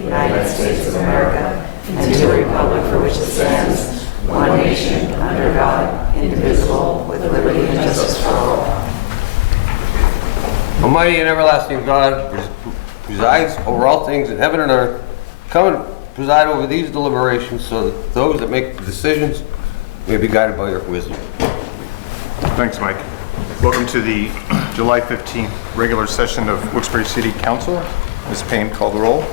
United States of America, and to the republic for which it stands, one nation, under God, indivisible, with liberty and justice for all. Almighty and everlasting God, who presides over all things in heaven and earth, come and preside over these deliberations so that those that make the decisions may be guided by your wisdom. Thanks, Mike. Welcome to the July 15th regular session of Wilkes-Barre City Council. Ms. Payne, call the roll.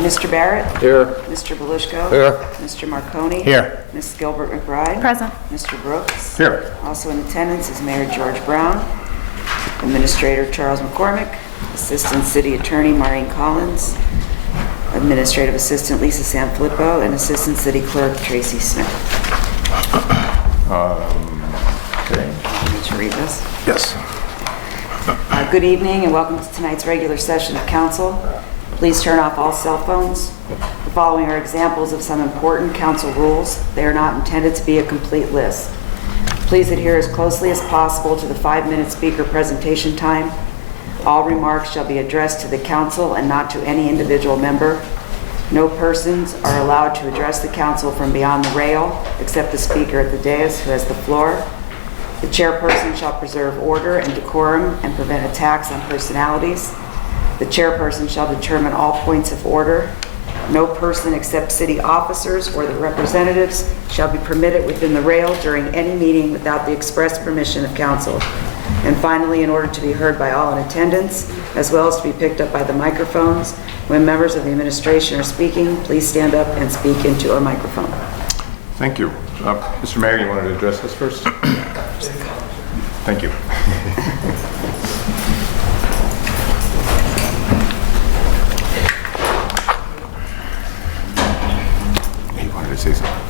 Mr. Barrett? Here. Mr. Belushko? Here. Mr. Marconi? Here. Ms. Gilbert McBride? Present. Mr. Brooks? Here. Also in attendance is Mayor George Brown, Administrator Charles McCormick, Assistant City Attorney Maureen Collins, Administrative Assistant Lisa Sanfilippo, and Assistant City Clerk Tracy Smith. Okay. Need to read this? Yes. Good evening and welcome to tonight's regular session of council. Please turn off all cell phones. The following are examples of some important council rules. They are not intended to be a complete list. Please adhere as closely as possible to the 5-minute speaker presentation time. All remarks shall be addressed to the council and not to any individual member. No persons are allowed to address the council from beyond the rail except the speaker at the dais who has the floor. The chairperson shall preserve order and decorum and prevent attacks on personalities. The chairperson shall determine all points of order. No person except city officers or the representatives shall be permitted within the rail during any meeting without the express permission of council. And finally, in order to be heard by all in attendance, as well as to be picked up by the microphones, when members of the administration are speaking, please stand up and speak into a microphone. Thank you. Mr. Mayor, you wanted to address this first? Thank you. He wanted to say something.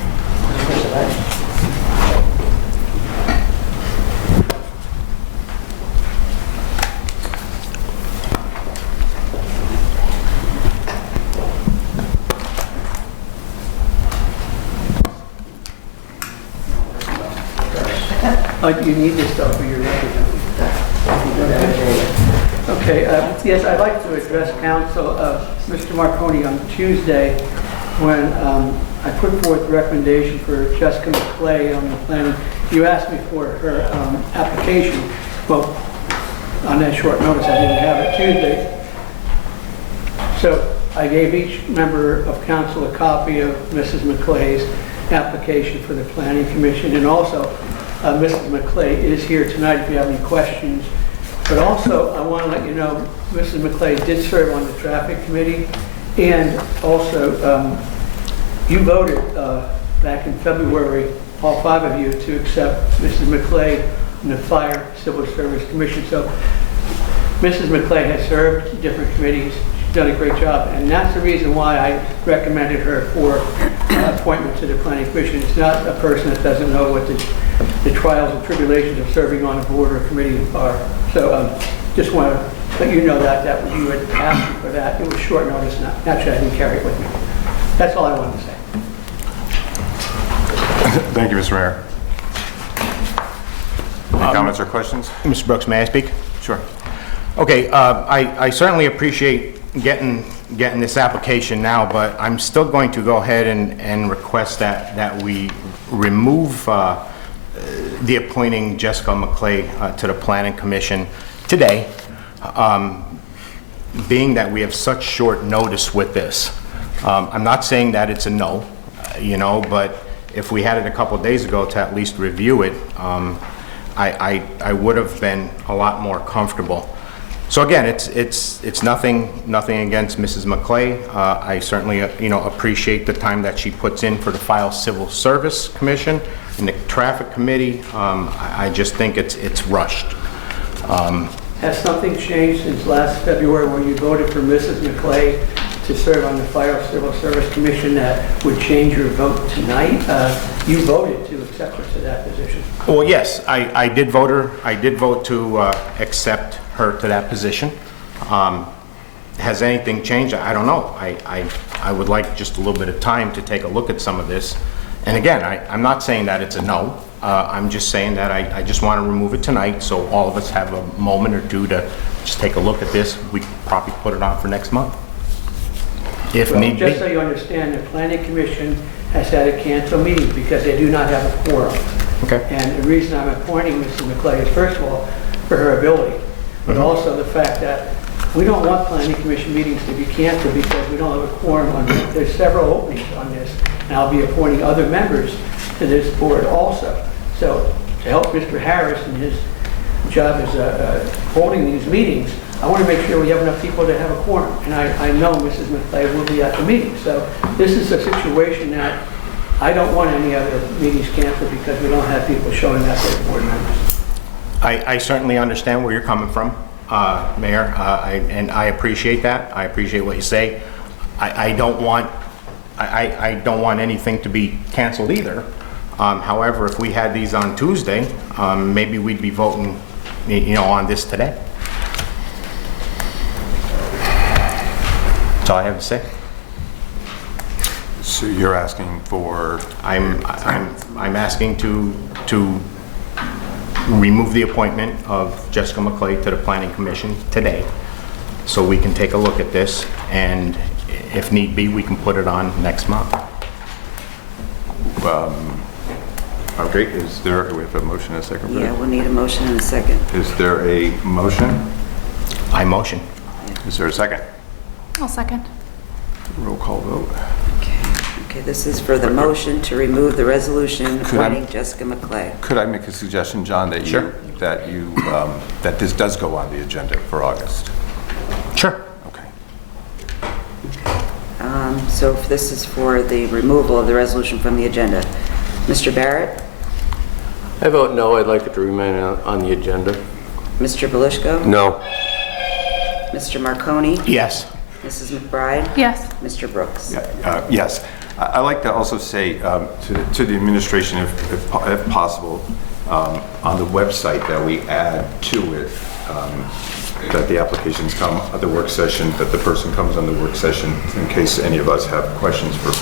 You need this stuff for your representative. Okay, yes, I'd like to address council, Mr. Marconi, on Tuesday when I put forth the recommendation for Jessica McClay on the planning. You asked me for her application. Well, on that short notice, I didn't have it Tuesday. So I gave each member of council a copy of Mrs. McClay's application for the planning commission, and also Mrs. McClay is here tonight if you have any questions. But also, I want to let you know, Mrs. McClay did serve on the traffic committee, and also you voted back in February, all 5 of you, to accept Mrs. McClay in the Fire Civil Service Commission. So Mrs. McClay has served different committees. She's done a great job, and that's the reason why I recommended her for appointment to the Planning Commission. It's not a person that doesn't know what the trials and tribulations of serving on a board or committee are. So just want to let you know that you had asked me for that. It was short notice. Actually, I didn't carry it with me. That's all I wanted to say. Thank you, Mr. Mayor. Any comments or questions? Mr. Brooks, may I speak? Sure. Okay, I certainly appreciate getting this application now, but I'm still going to go ahead and request that we remove the appointing Jessica McClay to the Planning Commission today, being that we have such short notice with this. I'm not saying that it's a no, but if we had it a couple days ago to at least review it, I would have been a lot more comfortable. So again, it's nothing against Mrs. McClay. I certainly appreciate the time that she puts in for the Fire Civil Service Commission and the Traffic Committee. I just think it's rushed. Has something changed since last February when you voted for Mrs. McClay to serve on the Fire Civil Service Commission that would change your vote tonight? You voted to accept her to that position. Well, yes, I did vote to accept her to that position. Has anything changed? I don't know. I would like just a little bit of time to take a look at some of this. And again, I'm not saying that it's a no. I'm just saying that I just want to remove it tonight so all of us have a moment or two to just take a look at this. We could probably put it on for next month. If Well, need be. just so you understand, the planning commission has had to cancel meetings because they do not have a quorum. Okay. And the reason I'm appointing Mrs. McClay is, first of all, for her ability, but also the fact that we don't want planning commission meetings to be canceled because we don't have a quorum on this. There's several openings on this, and I'll be appointing other members to this board also. So to help Mr. Harris in his job as holding these meetings, I want to make sure we have enough people to have a quorum. And I know Mrs. McClay will be at the meeting. So this is a situation that I don't want any other meetings canceled because we don't have people showing up as board members. I certainly understand where you're coming from, Mayor, and I appreciate that. I appreciate what you say. I don't want anything to be canceled either. However, if we had these on Tuesday, maybe we'd be voting, on this today. That's all I have to say. So you're asking for? I'm asking to remove the appointment of Jessica McClay to the Planning Commission today, so we can take a look at this, and if need be, we can put it on next month. Okay, we have a motion and a second? Yeah, we'll need a motion and a second. Is there a motion? I motion. Is there a second? I'll second. Roll call vote. Okay, this is for the motion to remove the resolution Could I- appointing Jessica McClay. Could I make a suggestion, John, that Sure. that this does go on the agenda for August? Sure. Okay. So if this is for the removal of the resolution from the agenda. Mr. Barrett? I vote no. I'd like it to remain on the agenda. Mr. Belishko? No. Mr. Marconi? Yes. Mrs. McBride? Yes. Mr. Brooks? Yes. I'd like to also say to the administration, if possible, on the website that we add to it, that the applications come at the work session, that the person comes on the work session in case any of us have questions for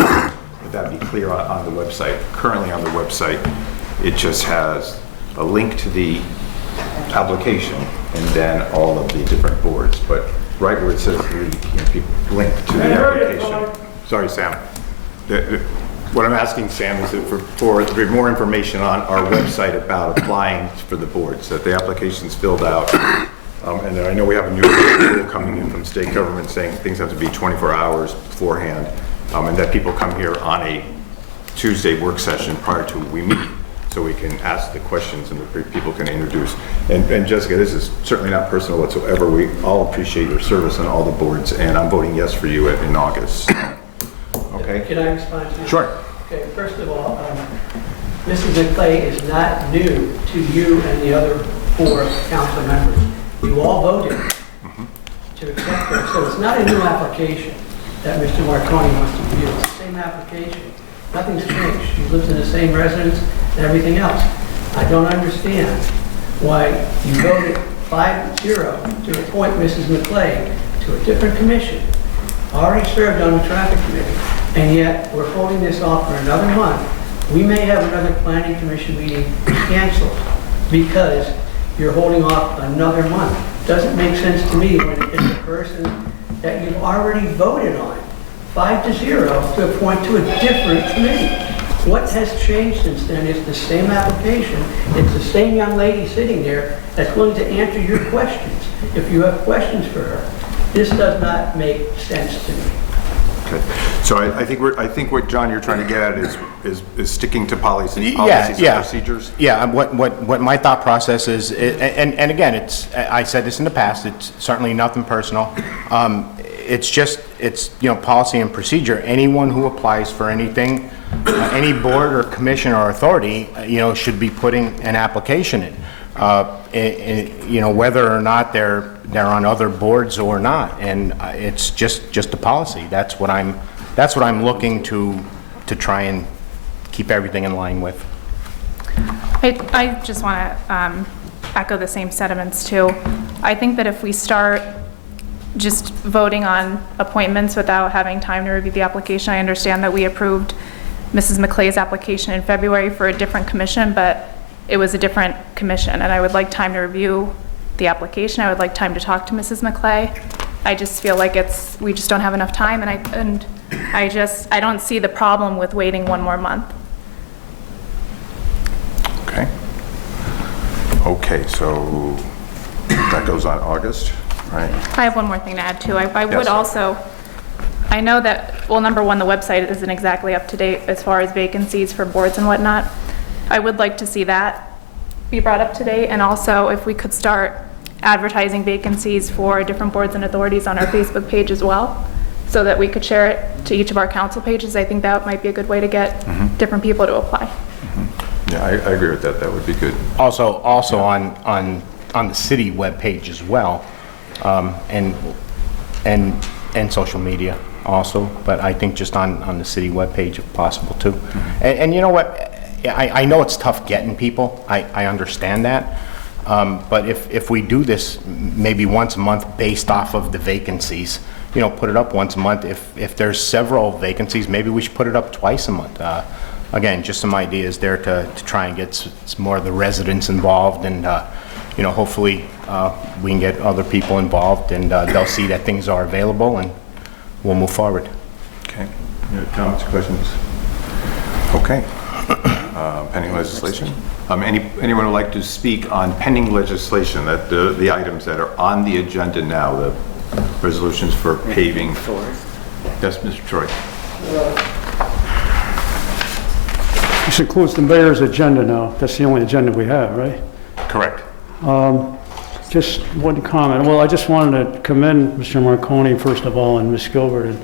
that be clear on the website. Currently on the website, it just has a link to the application and then all of the different boards. But right where it says the link to the application. Sorry, Sam. What I'm asking, Sam, is for more information on our website about applying for the boards, that the application's filled out. And I know we have a new rule coming in from state government saying things have to be 24 hours beforehand, and that people come here on a Tuesday work session prior to we meet, so we can ask the questions and the people can introduce. And Jessica, this is certainly not personal whatsoever. We all appreciate your service on all the boards, and I'm voting yes for you in August. Okay? Can I respond to you? Sure. Okay, first of all, Mrs. McClay is not new to you and the other 4 council members. You all voted to accept her, so it's not a new application that Mr. Marconi wants to review. It's the same application. Nothing's changed. She lives in the same residence and everything else. I don't understand why you voted 5-0 to appoint Mrs. McClay to a different commission, already served on the traffic committee, and yet we're holding this off for another month. We may have another planning commission meeting canceled because you're holding off another month. Doesn't make sense to me when it's a person that you've already voted on, 5-0, to appoint to a different committee. What has changed since then is the same application. It's the same young lady sitting there that's willing to answer your questions if you have questions for her. This does not make sense to me. Okay. So I think what John you're trying to get at is sticking to policies and procedures. Yeah. What my thought process is, and again, I said this in the past. It's certainly nothing personal. It's policy and procedure. Anyone who applies for anything, any board or commission or authority, should be putting an application in. Whether or not they're on other boards or not, and it's just a policy. That's what I'm looking to try and keep everything in line with. I just want to echo the same sentiments too. I think that if we start just voting on appointments without having time to review the application, I understand that we approved Mrs. McClay's application in February for a different commission, but it was a different commission, and I would like time to review the application. I would like time to talk to Mrs. McClay. I just feel like we just don't have enough time, and I don't see the problem with waiting one more month. Okay. Okay, so that goes on August, right? I have one more thing to add too. I would Yes. also, I know that, well, number one, the website isn't exactly up to date as far as vacancies for boards and whatnot. I would like to see that be brought up to date, and also if we could start advertising vacancies for different boards and authorities on our Facebook page as well, so that we could share it to each of our council pages. I think that might be a good way to get different people to apply. Yeah, I agree with that. That would be good. Also on the city webpage as well, and social media also, but I think just on the city webpage if possible too. And you know what, I know it's tough getting people, I understand that, but if we do this maybe once a month based off of the vacancies, you know, put it up once a month. If there's several vacancies, maybe we should put it up twice a month. Again, just some ideas there to try and get some more of the residents involved, and you know, hopefully we can get other people involved, and they'll see that things are available, and we'll move forward. Okay. Any other comments, questions? Okay. Pending legislation. Anyone would like to speak on pending legislation, that the items that are on the agenda now, the resolutions for paving? Yes, Mr. Troy. This includes the mayor's agenda now. That's the only agenda we have, right? Correct. Just one comment. Well, I just wanted to commend Mr. Marconi, first of all, and Ms. Gilbert and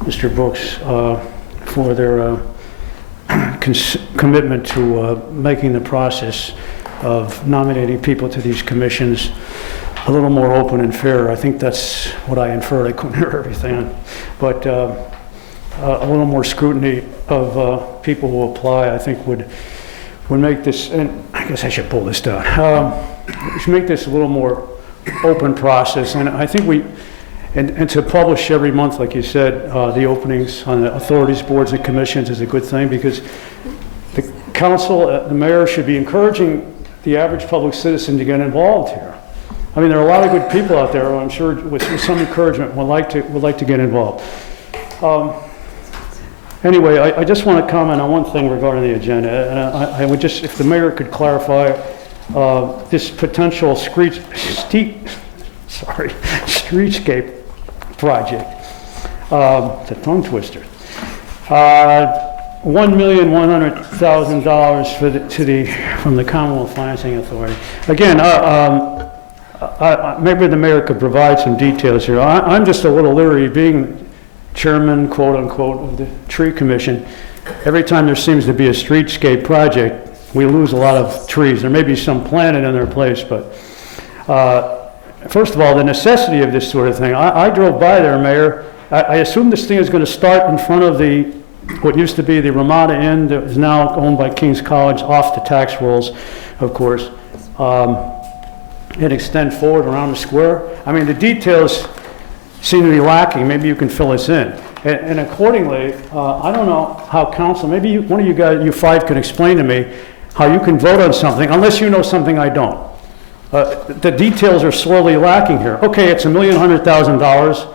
Mr. Brooks for their commitment to making the process of nominating people to these commissions a little more open and fair. I think that's what I inferred. I couldn't hear everything. But a little more scrutiny of people who apply, I think would make this, and I guess I should pull this down, should make this a little more open process. And I think and to publish every month, like you said, the openings on the authorities, boards, and commissions is a good thing, because the council, the mayor should be encouraging the average public citizen to get involved here. I mean, there are a lot of good people out there who I'm sure with some encouragement would like to get involved. Anyway, I just want to comment on one thing regarding the agenda, and I would just, if the mayor could clarify this potential streetscape project. It's a tongue twister. $1,100,000 from the Commonwealth Financing Authority. Again, maybe the mayor could provide some details here. I'm just a little leery, being chairman, quote unquote, of the tree commission. Every time there seems to be a streetscape project, we lose a lot of trees. There may be some planted in their place, but first of all, the necessity of this sort of thing. I drove by there, Mayor. I assume this thing is going to start in front of what used to be the Ramada Inn, that is now owned by King's College, off the tax rolls, of course, and extend forward around the square. I mean, the details seem to be lacking. Maybe you can fill us in. And accordingly, I don't know how council, maybe one of you guys, you five, can explain to me how you can vote on something, unless you know something I don't. The details are sorely lacking here. Okay, it's $1,100,000,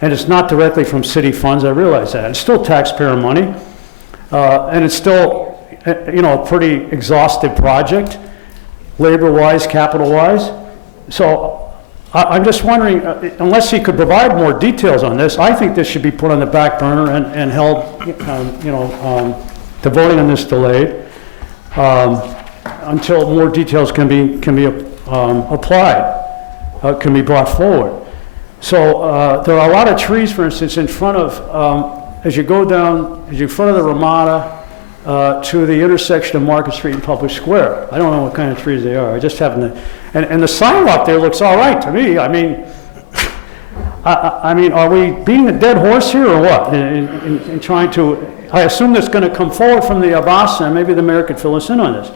and it's not directly from city funds, I realize that. It's still taxpayer money, and it's still, a pretty exhaustive project, labor-wise, capital-wise. So I'm just wondering, unless he could provide more details on this, I think this should be put on the back burner and held, the voting on this delayed until more details can be applied, can be brought forward. So there are a lot of trees, for instance, in front of, as you go down, as you in front of the Ramada to the intersection of Market Street and Public Square. I don't know what kind of trees they are. I just happen to, and the sidewalk there looks all right to me. I mean, are we beating a dead horse here or what? In trying to, I assume that's going to come forward from the Abbas Center. Maybe the mayor could fill us in on this.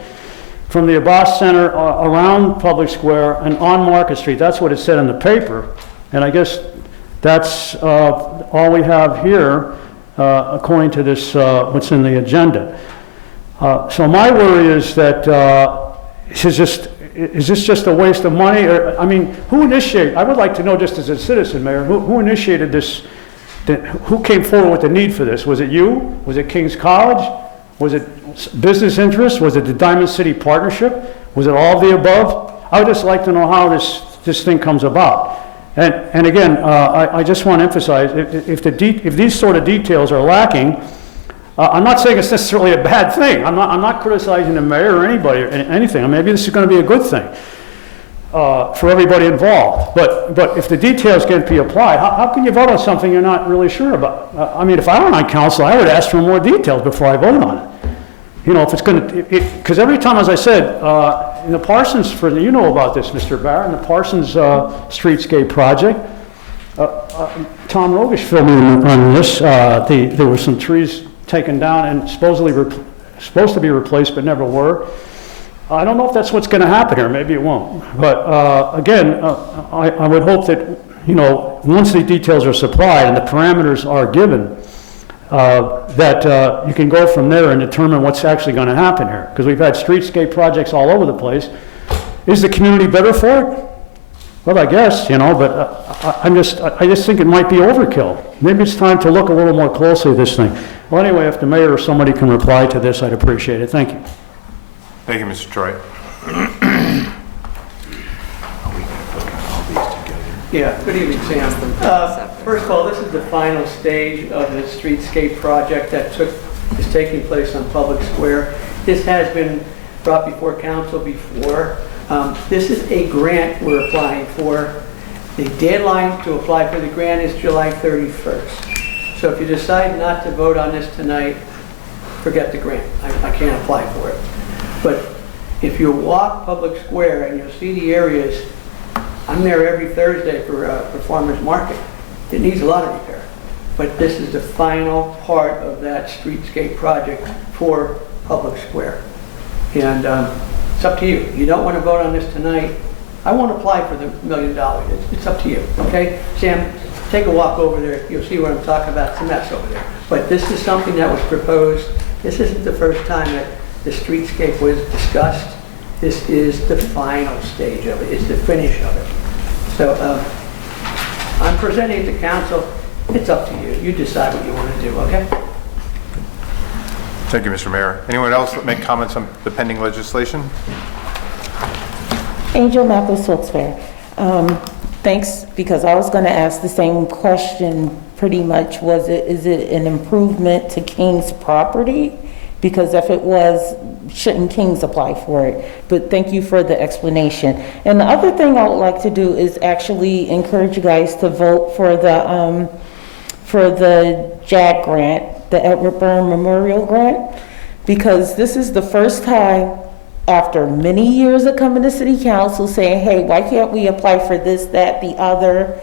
From the Abbas Center around Public Square and on Market Street. That's what it said in the paper. And I guess that's all we have here, according to this, what's in the agenda. So my worry is that is this just a waste of money? Or, I mean, who initiated, I would like to know, just as a citizen, Mayor, who initiated this? Who came forward with the need for this? Was it you? Was it King's College? Was it business interests? Was it the Diamond City Partnership? Was it all of the above? I would just like to know how this thing comes about. And again, I just want to emphasize, if these sort of details are lacking, I'm not saying it's necessarily a bad thing. I'm not criticizing the mayor or anybody or anything. Maybe this is going to be a good thing for everybody involved. But if the details can't be applied, how can you vote on something you're not really sure about? I mean, if I were on council, I would ask for more details before I vote on it. You know, if it's going to, because every time, as I said, in the Parsons, you know about this, Mr. Barrett, in the Parsons Streetscape project, Tom Rogish filled me in on this. There were some trees taken down and supposed to be replaced, but never were. I don't know if that's what's going to happen here. Maybe it won't. But again, I would hope that, you know, once the details are supplied and the parameters are given, that you can go from there and determine what's actually going to happen here. Because we've had streetscape projects all over the place. Is the community better for it? Well, I guess, you know, but I just think it might be overkill. Maybe it's time to look a little more closely at this thing. Well, anyway, if the mayor or somebody can reply to this, I'd appreciate it. Thank you. Thank you, Mr. Troy. Yeah, good evening, Sam. First of all, this is the final stage of the streetscape project that is taking place on Public Square. This has been brought before council before. This is a grant we're applying for. The deadline to apply for the grant is July 31st. So if you decide not to vote on this tonight, forget the grant. I can't apply for it. But if you walk Public Square and you'll see the areas, I'm there every Thursday for Farmers Market. It needs a lot of repair. But this is the final part of that streetscape project for Public Square. And it's up to you. You don't want to vote on this tonight. I won't apply for the $1 million. It's up to you, okay? Sam, take a walk over there. You'll see what I'm talking about. It's a mess over there. But this is something that was proposed. This isn't the first time that the streetscape was discussed. This is the final stage of it. It's the finish of it. So I'm presenting it to council. It's up to you. You decide what you want to do, okay? Thank you, Mr. Mayor. Anyone else that make comments on the pending legislation? Angel Mathis, Wilkes-Barre. Thanks, because I was going to ask the same question pretty much. Is it an improvement to King's property? Because if it was, shouldn't King's apply for it? But thank you for the explanation. And the other thing I would like to do is actually encourage you guys to vote for the JAG grant, the Edward Byrne Memorial Grant, because this is the first time after many years of coming to City Council saying, hey, why can't we apply for this, that, the other,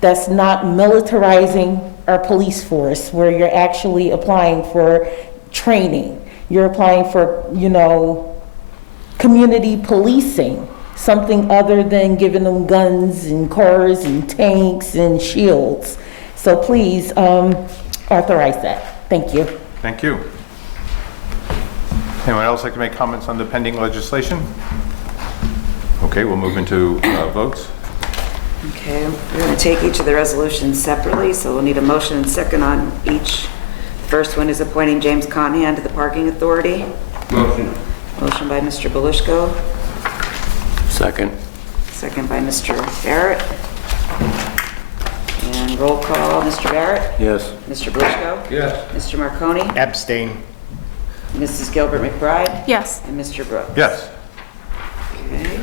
that's not militarizing our police force, where you're actually applying for training. You're applying for, you know, community policing, something other than giving them guns and cars and tanks and shields. So please authorize that. Thank you. Thank you. Anyone else like to make comments on the pending legislation? Okay, we'll move into votes. Okay, we're going to take each of the resolutions separately, so we'll need a motion and second on each. The first one is appointing James Conhan to the Parking Authority. Motion. Motion by Mr. Belushko, Second. second by Mr. Barrett. And roll call, Mr. Barrett? Yes. Mr. Belushko? Yes. Mr. Marconi? Abstain. Mrs. Gilbert McBride? Yes. And Mr. Brooks? Yes. Okay.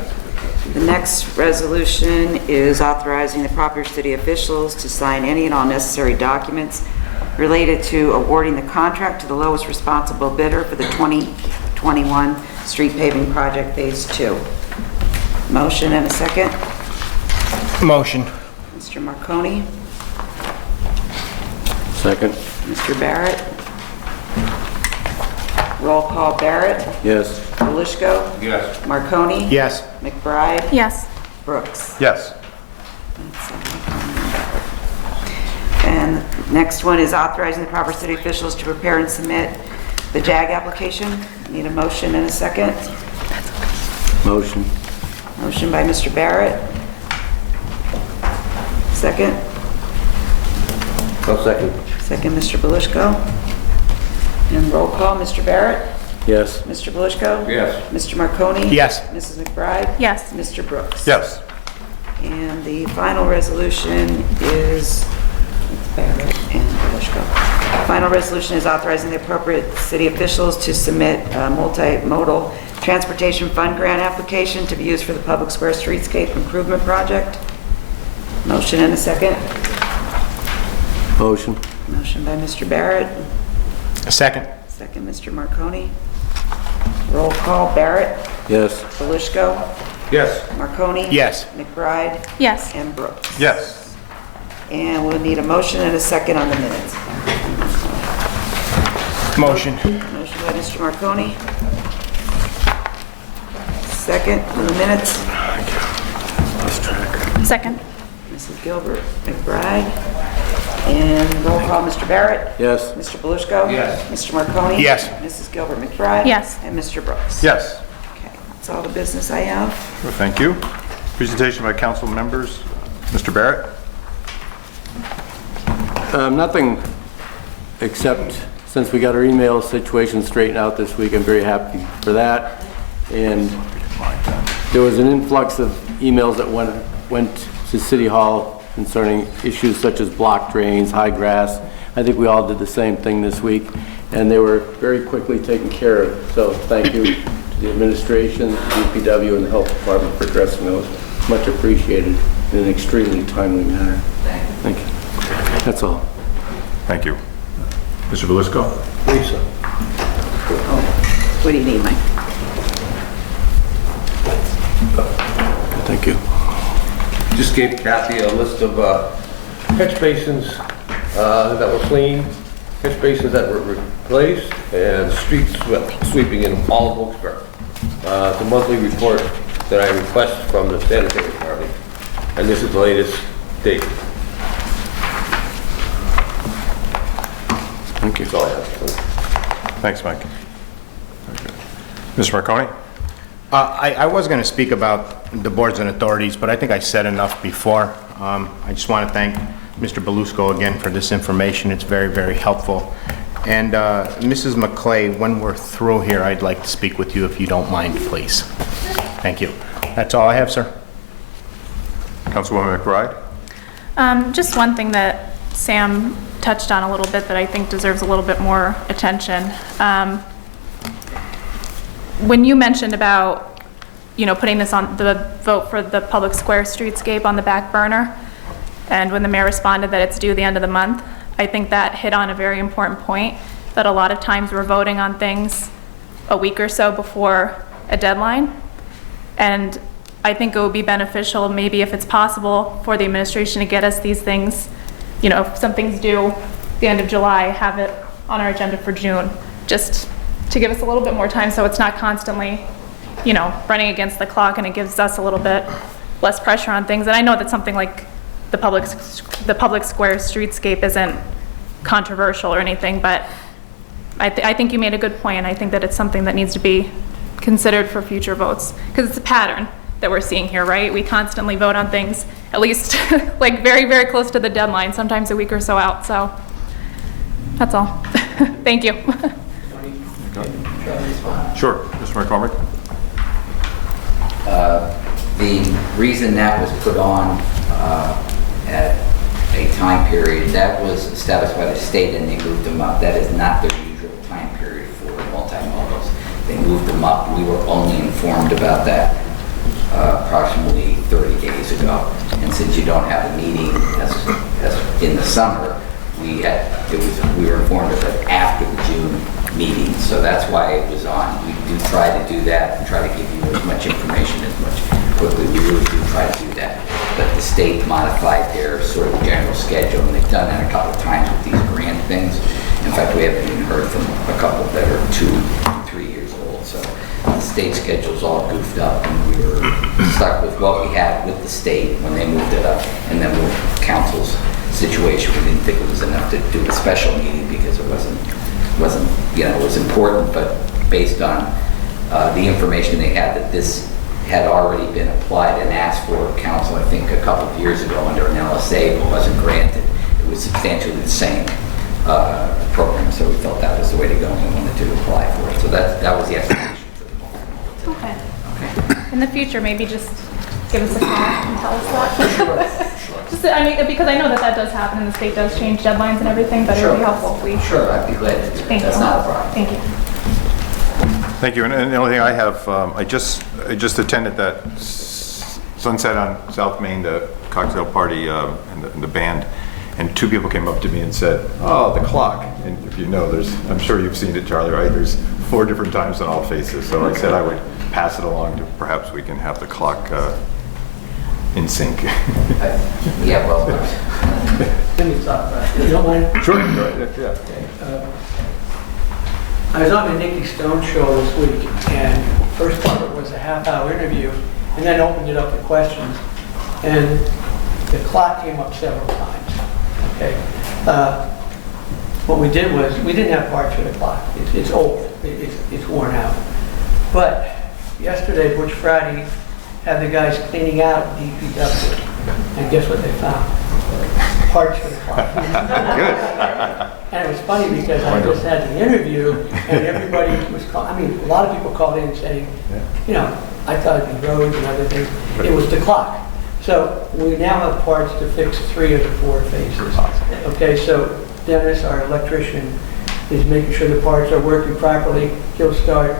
The next resolution is authorizing the proper city officials to sign any and all necessary documents related to awarding the contract to the lowest responsible bidder for the 2021 street paving project phase 2. Motion and a second. Motion. Mr. Marconi, Second. Mr. Barrett. Roll call, Barrett, Yes. Belushko, Yes. Marconi, Yes. McBride, Yes. Brooks. Yes. And next one is authorizing the proper city officials to prepare and submit the JAG application. Need a motion and a second. Motion. Motion by Mr. Barrett. Second. I'll second. Second, Mr. Belushko. And roll call, Mr. Barrett? Yes. Mr. Belushko? Yes. Mr. Marconi? Yes. Mrs. McBride? Yes. Mr. Brooks? Yes. And the final resolution is Barrett and Belushko. Final resolution is authorizing the appropriate city officials to submit a multimodal transportation fund grant application to be used for the Public Square Streetscape Improvement Project. Motion and a second. Motion. Motion by Mr. Barrett. A second. Second, Mr. Marconi. Roll call, Barrett, Yes. Belushko, Yes. Marconi. Yes. McBride Yes. and Brooks. Yes. And we'll need a motion and a second on the minutes. Motion. Motion by Mr. Marconi. Second on the minutes, Second. Mrs. Gilbert McBride. And roll call, Mr. Barrett, Yes. Mr. Belushko. Yes. Mr. Marconi. Yes. Mrs. Gilbert McBride. Yes. And Mr. Brooks. Yes. Okay, that's all the business I have. Well, thank you. Presentation by council members. Mr. Barrett? Nothing except since we got our email situation straightened out this week, I'm very happy for that. And there was an influx of emails that went to City Hall concerning issues such as block drains, high grass. I think we all did the same thing this week, and they were very quickly taken care of. So thank you to the administration, the DPW, and the health department for addressing those. Much appreciated in an extremely timely manner. Thank you. That's all. Thank you. Mr. Belushko? Lisa. What do you need, Mike? Thank you. Just gave Kathy a list of catch basins that were cleaned, catch basins that were replaced, and street sweeping in all of Wilkes-Barre. It's a monthly report that I request from the sanitary department, and this is the latest date. Thank you. That's all I have. Thanks, Mike. Mr. Marconi? I was going to speak about the boards and authorities, but I think I said enough before. I just want to thank Mr. Belushko again for this information. It's very, very helpful. And Mrs. McClay, when we're through here, I'd like to speak with you if you don't mind, please. Thank you. That's all I have, sir. Councilwoman McBride? Just one thing that Sam touched on a little bit that I think deserves a little bit more attention. When you mentioned about, putting this on the vote for the public square streetscape on the back burner, and when the mayor responded that it's due the end of the month, I think that hit on a very important point, that a lot of times we're voting on things a week or so before a deadline. And I think it would be beneficial, maybe if it's possible, for the administration to get us these things, if something's due the end of July, have it on our agenda for June, just to give us a little bit more time so it's not constantly, running against the clock, and it gives us a little bit less pressure on things. And I know that something like the public square streetscape isn't controversial or anything, but I think you made a good point. I think that it's something that needs to be considered for future votes, because it's a pattern that we're seeing here, right? We constantly vote on things, at least like very, very close to the deadline, sometimes a week or so out. So that's all. Thank you. Sure. Mr. McCormick? The reason that was put on at a time period, that was established by the state and they moved them up. That is not their usual time period for multimodals. They moved them up. We were only informed about that approximately 30 days ago. And since you don't have a meeting as in the summer, we were informed of it after the June meeting. So that's why it was on. We do try to do that and try to give you as much information as much quickly. We really do try to do that. But the state modified their sort of general schedule, and they've done that a couple of times with these grant things. In fact, we haven't even heard from a couple that are 2 and 3 years old. So the state schedule's all goofed up, and we were stuck with what we had with the state when they moved it up. And then with council's situation, we didn't think it was enough to do a special meeting because it wasn't, it was important, but based on the information they had that this had already been applied and asked for council, I think, a couple of years ago under an LSA, but wasn't granted. It was substantially the same program, so we felt that was the way to go and we wanted to apply for it. So that was the explanation for the multimodal. Okay. Okay. In the future, maybe just give us a call and tell us that. Just, I mean, because I know that does happen and the state does change deadlines and everything, but it would be helpful if we... Sure, I'd be glad to do it. Thank you. That's not a problem. Thank you. Thank you. And the only thing I have, I just attended that Sunset on South Main, the cocktail party and the band, and two people came up to me and said, "Oh, the clock." And if you know, I'm sure you've seen it, Charlie, right? There's 4 different times on all faces. So I said I would pass it along to perhaps we can have the clock in sync. Yeah, well, Let me stop that. You don't mind? Sure. Yeah. I was on the Nikki Stone show this week, and first part of it was a half-hour interview, and then opened it up to questions. And the clock came up several times. Okay. What we did was, we didn't have parts for the clock. It's old. It's worn out. But yesterday, Butch Friday had the guys cleaning out DPW, and guess what they found? Parts for the clock. Good. And it was funny because I just had the interview and everybody was calling, I mean, a lot of people called in saying, you know, I thought it'd be roads and other things. It was the clock. So we now have parts to fix 3 of the 4 phases. Okay, so Dennis, our electrician, is making sure the parts are working properly. He'll start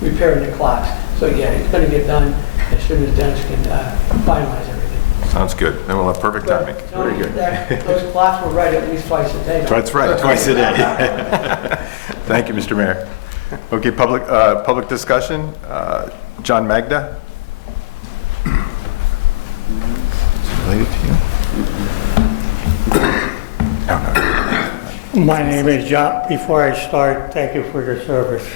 repairing the clocks. So yeah, it's going to get done as soon as Dennis can finalize everything. Sounds good. Then we'll have perfect timing. Very good. Those clocks were right at least twice a day. That's right, twice a day. Thank you, Mr. Mayor. Okay, public discussion. John Magda. Is it related to you? No. My name is John. Before I start, thank you for your service.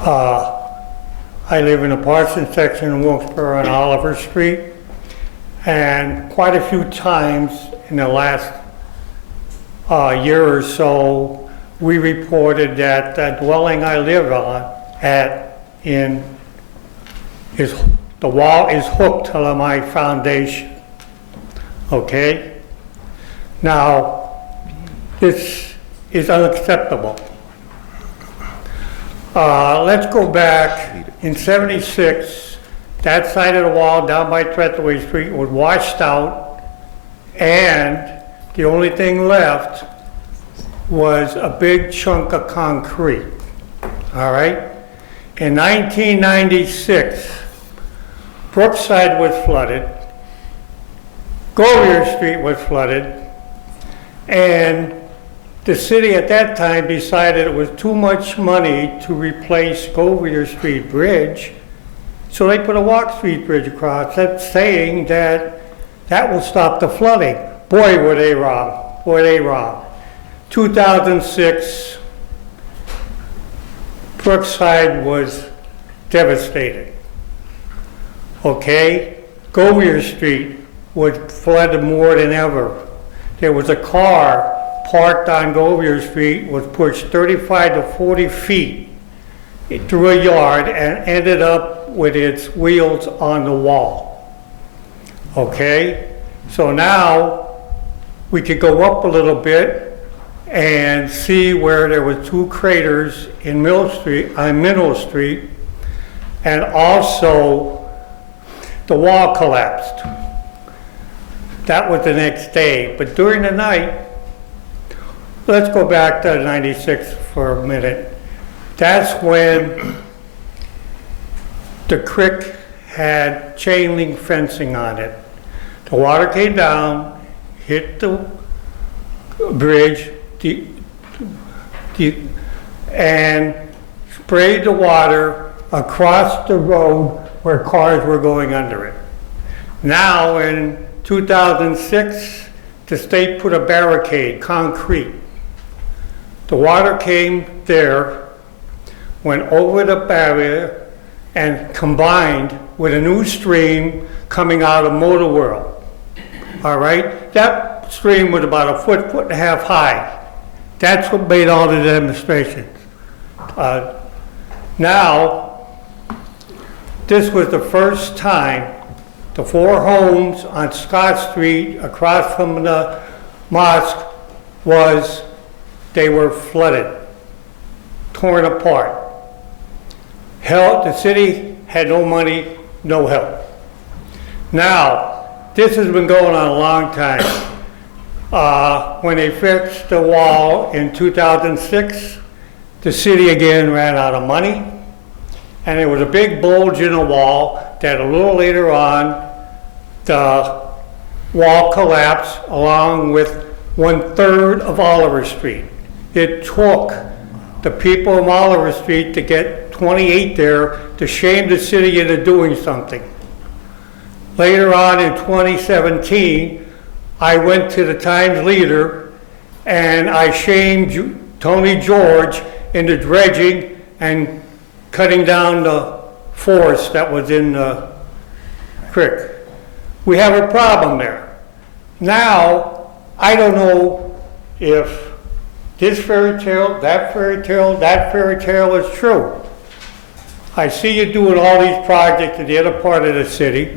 I live in the Parsons section of Wilkes-Barre on Oliver Street, and quite a few times in the last year or so, we reported that the dwelling I live the wall is hooked to my foundation. Okay? Now, this is unacceptable. Let's go back. In '76, that side of the wall down by Trethewey Street was washed out, and the only thing left was a big chunk of concrete. All right? In 1996, Brookside was flooded, Govier Street was flooded, and the city at that time decided it was too much money to replace Govier Street Bridge, so they put a Walk Street Bridge across it, saying that that will stop the flooding. Boy, were they wrong. Boy, they wrong. 2006, Brookside was devastated. Okay? Govier Street was flooded more than ever. There was a car parked on Govier Street, was pushed 35 to 40 feet through a yard and ended up with its wheels on the wall. Okay? So now we could go up a little bit and see where there were 2 craters in Middle Street, and also the wall collapsed. That was the next day. But during the night, let's go back to 96 for a minute. That's when the creek had chain link fencing on it. The water came down, hit the bridge, and sprayed the water across the road where cars were going under it. Now in 2006, the state put a barricade, concrete. The water came there, went over the barrier, and combined with a new stream coming out of Motor World. All right? That stream was about a foot and a half high. That's what made all the demonstrations. Now, this was the first time the 4 homes on Scott Street across from the mosque they were flooded, torn apart. Hell, the city had no money, no help. Now, this has been going on a long time. When they fixed the wall in 2006, the city again ran out of money, and there was a big bulge in the wall that a little later on, the wall collapsed along with 1/3 of Oliver Street. It took the people of Oliver Street to get 28 there to shame the city into doing something. Later on in 2017, I went to the Times Leader and I shamed Tony George into dredging and cutting down the forest that was in the creek. We have a problem there. Now, I don't know if this fairy tale, that fairy tale, that fairy tale is true. I see you doing all these projects in the other part of the city.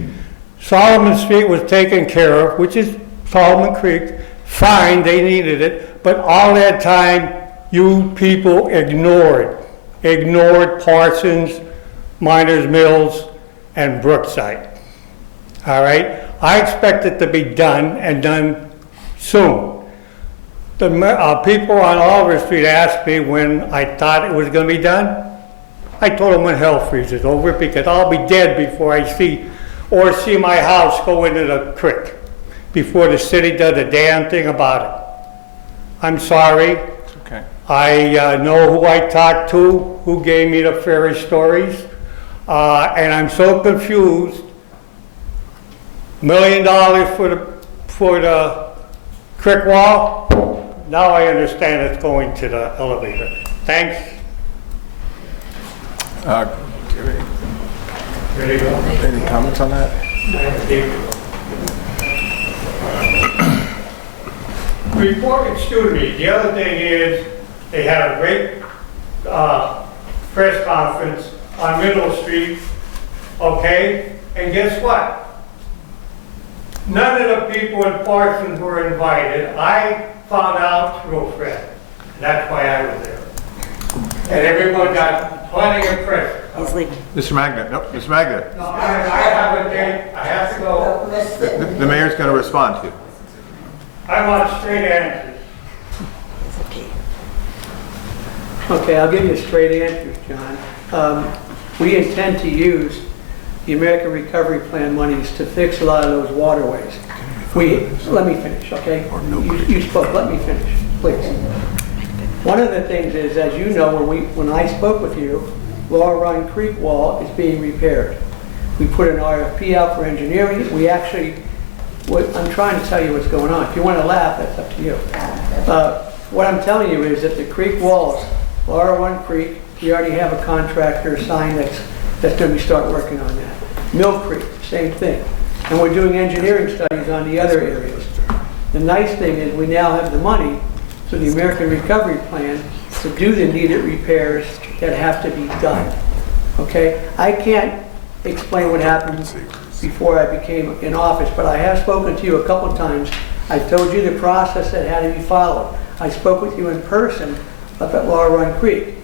Solomon Street was taken care of, which is Solomon Creek. Fine, they needed it, but all that time, you people ignored Parsons, Miners Mills, and Brookside. All right? I expect it to be done, and done soon. The people on Oliver Street asked me when I thought it was going to be done. I told them when hell freezes over, because I'll be dead before I see my house go into the creek, before the city does a damn thing about it. I'm sorry. Okay. I know who I talked to, who gave me the fairy stories, and I'm so confused. $1 million for the creek wall. Now I understand it's going to the elevator. Thanks. Any comments on that? Report, excuse me, the other thing is, they had a great press conference on Middle Street, okay? And guess what? None of the people in Parsons were invited. I found out through Fred. That's why I was there. And everyone got plenty of press. He's leaving. Mr. Magna, no, Mr. Magna, No, I have a date, I have to go. the mayor's going to respond to you. I want straight answers. It's okay. Okay, I'll give you straight answers, John. We intend to use the American Recovery Plan monies to fix a lot of those waterways. Let me finish, okay? You spoke, let me finish, please. One of the things is, as you know, when I spoke with you, Laurel Run Creek Wall is being repaired. We put an RFP out for engineering. We actually, I'm trying to tell you what's going on. If you want to laugh, that's up to you. What I'm telling you is that the creek walls, Laurel Run Creek, we already have a contractor signed that's going to start working on that. Mill Creek, same thing. And we're doing engineering studies on the other areas. The nice thing is we now have the money through the American Recovery Plan to do the needed repairs that have to be done. Okay? I can't explain what happened before I became in office, but I have spoken to you a couple times. I told you the process that had to be followed. I spoke with you in person up at Laurel Run Creek.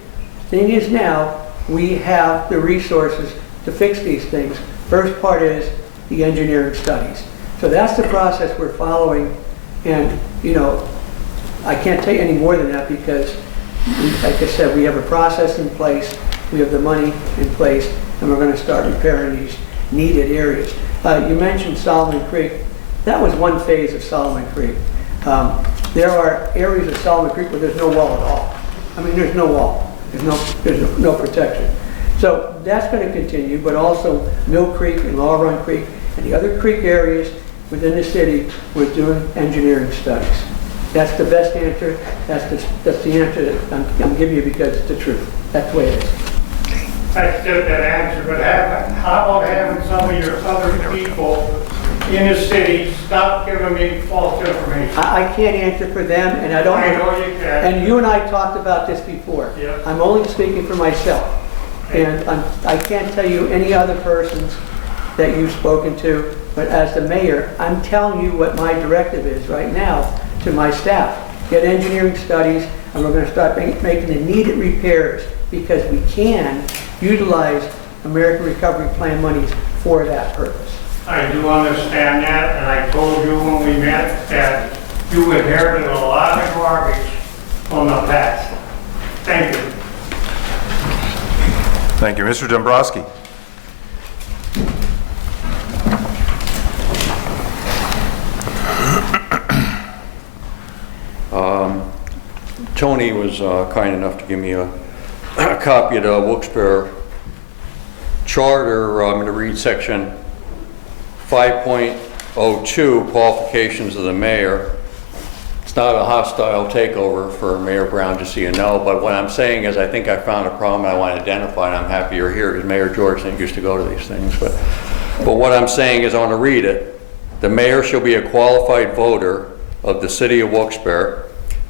The thing is now, we have the resources to fix these things. First part is the engineering studies. So that's the process we're following, and you know, I can't tell you any more than that because, like I said, we have a process in place, we have the money in place, and we're going to start repairing these needed areas. You mentioned Solomon Creek. That was one phase of Solomon Creek. There are areas of Solomon Creek where there's no wall at all. I mean, there's no wall. There's no protection. So that's going to continue, but also Mill Creek and Laurel Run Creek and the other creek areas within the city, we're doing engineering studies. That's the best answer. That's the answer that I'm giving you because it's the truth. That's the way it is. That's just that answer, but how about having some of your other people in the city stop giving me false information? I can't answer for them, and I don't. I know you can. And you and I talked about this before. Yeah. I'm only speaking for myself. And I can't tell you any other persons that you've spoken to, but as the mayor, I'm telling you what my directive is right now to my staff. Get engineering studies, and we're gonna start making the needed repairs, because we can utilize American Recovery Plan monies for that purpose. I do understand that, and I told you when we met that you inherited a lot of garbage from the past. Thank you. Thank you. Mr. Dombrowski. Tony was kind enough to give me a copy of the Wilkes-Barre Charter. I'm going to read section 5.02, Qualifications of the Mayor. It's not a hostile takeover for Mayor Brown, just so you know, but what I'm saying is I think I found a problem I want to identify, and I'm happy you're here because Mayor George didn't used to go to these things. But what I'm saying is I want to read it. The mayor shall be a qualified voter of the city of Wilkes-Barre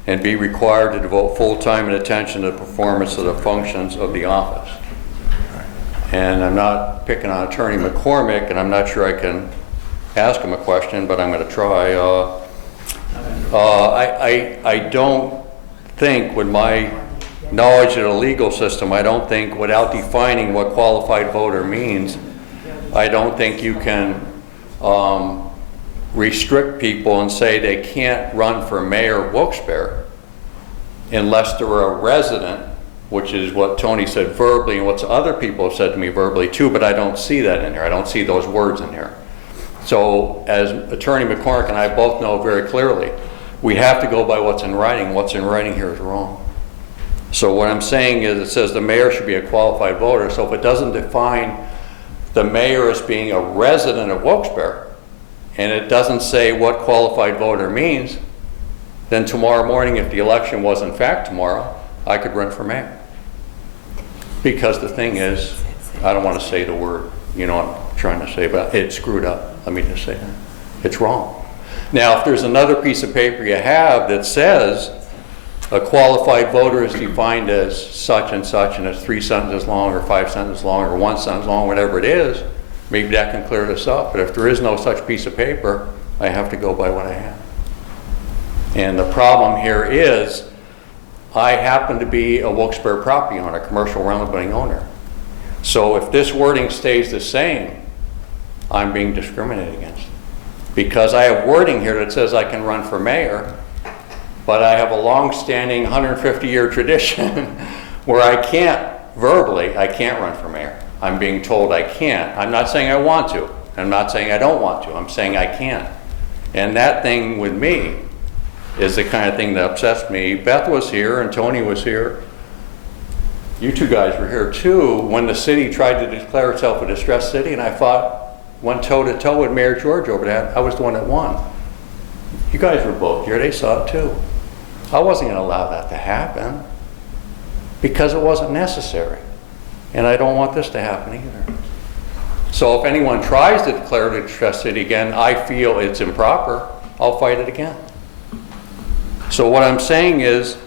and be required to devote full time and attention to the performance of the functions of the office. And I'm not picking on Attorney McCormick, and I'm not sure I can ask him a question, but I'm going to try. I don't think, with my knowledge of the legal system, I don't think, without defining what qualified voter means, I don't think you can restrict people and say they can't run for mayor of Wilkes-Barre unless they're a resident, which is what Tony said verbally and what other people have said to me verbally too, but I don't see that in here. I don't see those words in here. So as Attorney McCormick and I both know very clearly, we have to go by what's in writing. What's in writing here is wrong. So what I'm saying is it says the mayor should be a qualified voter. So if it doesn't define the mayor as being a resident of Wilkes-Barre, and it doesn't say what qualified voter means, then tomorrow morning, if the election was in fact tomorrow, I could run for mayor. Because the thing is, I don't want to say the word, you know what I'm trying to say, but it's screwed up. Let me just say that. It's wrong. Now, if there's another piece of paper you have that says a qualified voter is defined as such, and it's 3 sentences long, or 5 sentences long, or 1 sentence long, whatever it is, maybe that can clear this up. But if there is no such piece of paper, I have to go by what I have. And the problem here is I happen to be a Wilkes-Barre property owner, commercial rental building owner. So if this wording stays the same, I'm being discriminated against. Because I have wording here that says I can run for mayor, but I have a long-standing 150-year tradition where I can't, verbally, I can't run for mayor. I'm being told I can't. I'm not saying I want to. I'm not saying I don't want to. I'm saying I can't. And that thing with me is the kind of thing that upsets me. Beth was here and Tony was here. You two guys were here too when the city tried to declare itself a distressed city, and I fought, went toe to toe with Mayor George over that. I was the one that won. You guys were both here, they saw it too. I wasn't gonna allow that to happen because it wasn't necessary. And I don't want this to happen either. So if anyone tries to declare it a distressed city again, I feel it's improper, I'll fight it again. So what I'm saying is,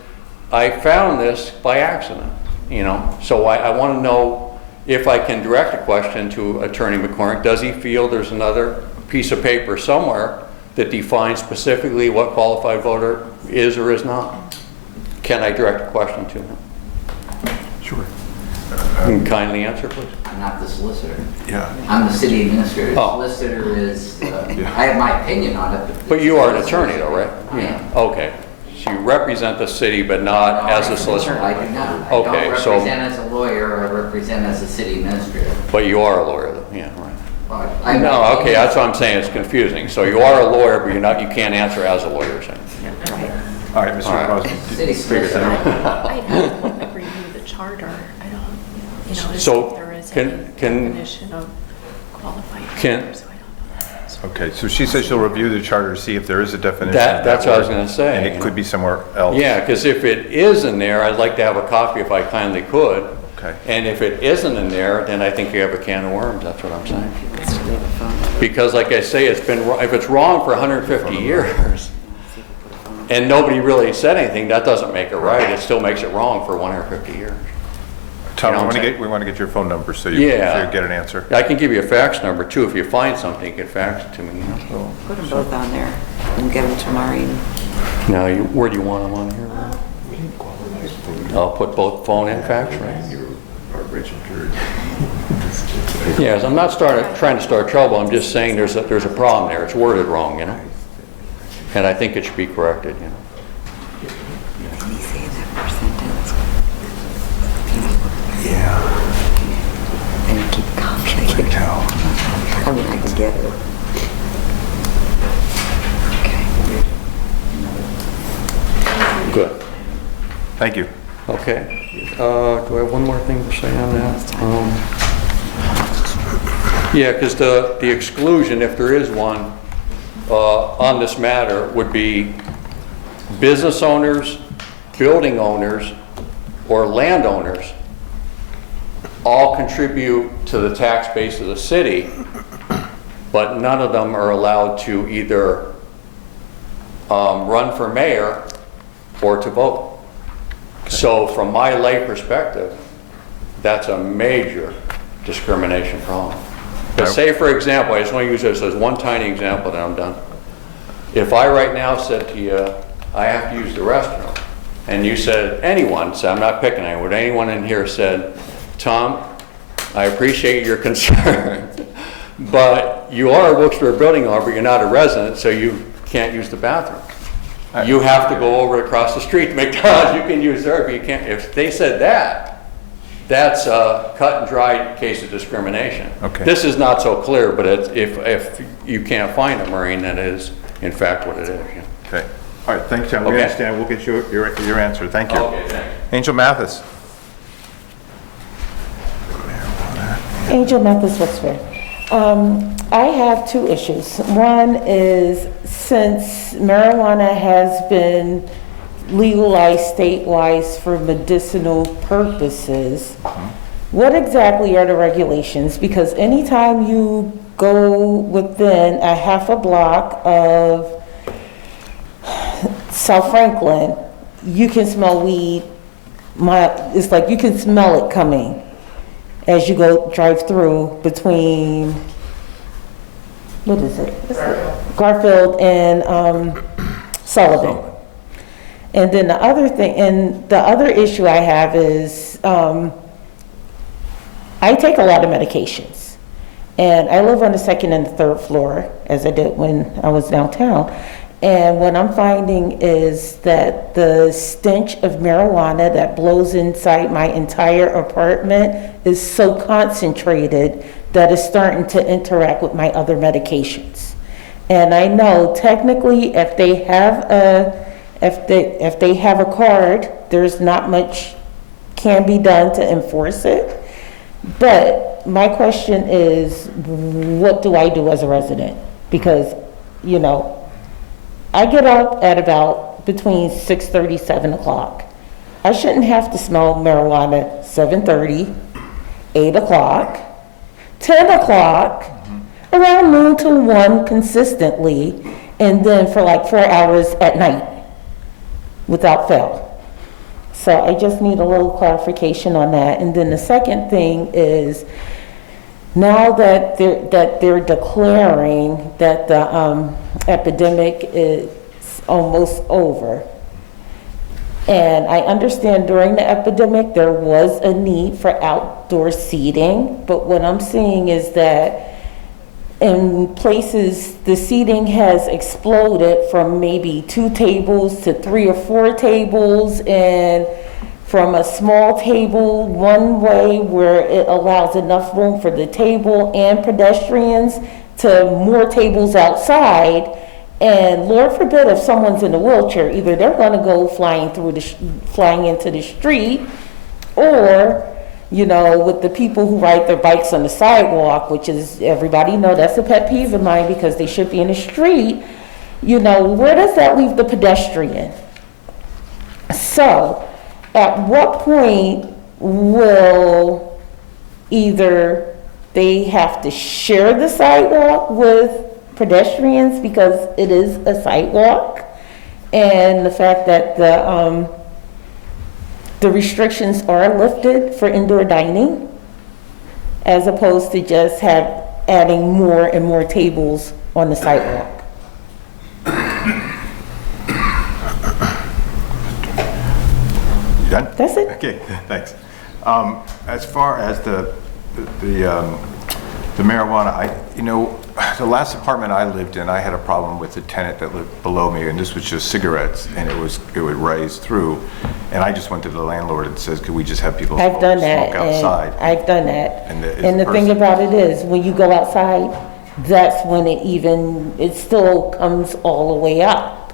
I found this by accident, you know? So I want to know if I can direct a question to Attorney McCormick. Does he feel there's another piece of paper somewhere that defines specifically what qualified voter is or is not? Can I direct a question to him? Sure. Can you kindly answer, please? I'm not the solicitor. Yeah. I'm the city administrator. Oh. The solicitor is, I have my opinion on it. But you are an attorney though, right? I am. Okay. So you represent the city, but not as a solicitor? I do not. I Okay, don't so- represent as a lawyer, I represent as a city administrator. But you are a lawyer though, yeah, right. Well, I- No, okay, that's what I'm saying, it's confusing. So you are a lawyer, but you can't answer as a lawyer, you're saying? All right, Mr. All right. Dombrowski. City solicitor. I haven't reviewed the charter. I don't, you know, to see So, if there is can- any can- definition of qualified can- voters, so I don't know. Okay, so she says she'll review the charter to see if there is a definition. of That's what I was word, gonna say, And you it know. could be somewhere else. Yeah, because if it is in there, I'd like to have a copy if I kindly could. Okay. And if it isn't in there, then I think you have a can of worms, that's what I'm saying. Because like I say, it's been, if it's wrong for 150 years, and nobody really said anything, that doesn't make it right. It still makes it wrong for 150 years. Tom, You know we what I'm want to get your phone number so you Yeah. get an answer. I can give you a fax number too. If you find something, you can fax it to me. You know? Put them both on there and get them to Maureen. Now, where do you want them on here? I'll put both phone and fax, right? Yes, I'm not trying to start trouble. I'm just saying there's a problem there. It's worded wrong, you know? And I think it should be corrected, you know? Can you say that percentage? Yeah. And keep a copy. I mean, I can get it. Okay. Good. Thank you. Okay. Do I have one more thing to say on that? Yeah, because the exclusion, if there is one, on this matter would be business owners, building owners, or landowners all contribute to the tax base of the city, but none of them are allowed to either run for mayor or to vote. So from my lay perspective, that's a major discrimination problem. But say, for example, I just want to use this as one tiny example, then I'm done. If I right now said to you, I have to use the restroom, and you said, anyone, so I'm not picking anyone, would anyone in here said, Tom, I appreciate your concern, but you are a Wilkes-Barre building owner, but you're not a resident, so you can't use the bathroom. You have to go over across the street to McDonald's, you can use there, but you can't. If they said that, that's a cut and dried case of discrimination. Okay. This is not so clear, but if you can't find a Marine, that is in fact what it is. Yeah. Okay. All right, thanks, Tom. We Okay. understand. We'll get you your answer. Thank you. Okay, thanks. Angel Mathis. Angel Mathis, Wilkes-Barre. I have two issues. One is, since marijuana has been legalized statewide for medicinal purposes, what exactly are the regulations? Because anytime you go within a half a block of South Franklin, you can smell weed. It's like you can smell it coming as you drive through between, what is it? Garfield and Sullivan. And then the other thing, and the other issue I have is, I take a lot of medications. And I live on the second and the third floor, as I did when I was downtown. And what I'm finding is that the stench of marijuana that blows inside my entire apartment is so concentrated that it's starting to interact with my other medications. And I know technically if they have a card, there's not much can be done to enforce it. But my question is, what do I do as a resident? Because, you know, I get up at about between 6:30, 7 o'clock. I shouldn't have to smell marijuana 7:30, 8 o'clock, 10 o'clock, around noon to 1 consistently, and then for like 4 hours at night without fail. So I just need a little clarification on that. And then the second thing is, now that they're declaring that the epidemic is almost over, and I understand during the epidemic there was a need for outdoor seating, but what I'm seeing is that in places the seating has exploded from maybe 2 tables to 3 or 4 tables, and from a small table one way where it allows enough room for the table and pedestrians to more tables outside. And Lord forbid if someone's in a wheelchair, either they're going to go flying into the street, or, you know, with the people who ride their bikes on the sidewalk, which is, everybody know that's a pet peeve of mine because they should be in the street, you know, where does that leave the pedestrian? So, at what point will either they have to share the sidewalk with pedestrians because it is a sidewalk, and the fact that the restrictions are lifted for indoor dining, as opposed to just adding more and more tables on the sidewalk. You done? That's it. Okay, thanks. As far as the marijuana, the last apartment I lived in, I had a problem with the tenant that lived below me, and this was just cigarettes, and it would raise through. And I just went to the landlord and says, could we just have people I've done that. smoke outside? I've done that. And And the thing about it is, when you go outside, that's when it still comes all the way up.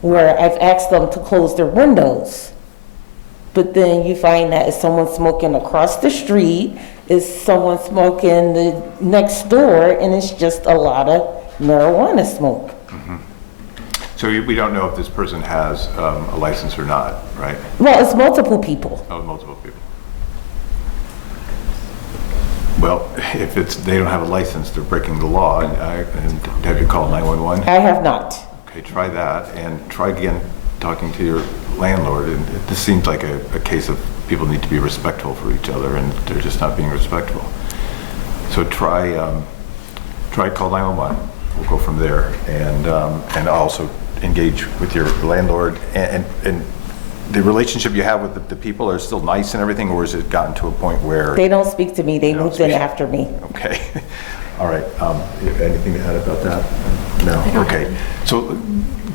Where I've asked them to close their windows. But then you find that is someone smoking across the street, is someone smoking the next door, and it's just a lot of marijuana smoke. So we don't know if this person has a license or not, right? Well, it's multiple people. Oh, multiple people. Well, if they don't have a license, they're breaking the law, and have you called 911? I have not. Okay, try that, and try again talking to your landlord. And this seems like a case of people need to be respectful for each other, and they're just not being respectful. So try call 911. We'll go from there, and also engage with your landlord. And the relationship you have with the people are still nice and everything, or has it gotten to a point where? They don't speak to me. They don't moved in speak? after me. Okay. All right. Anything to add about that? No? Okay. So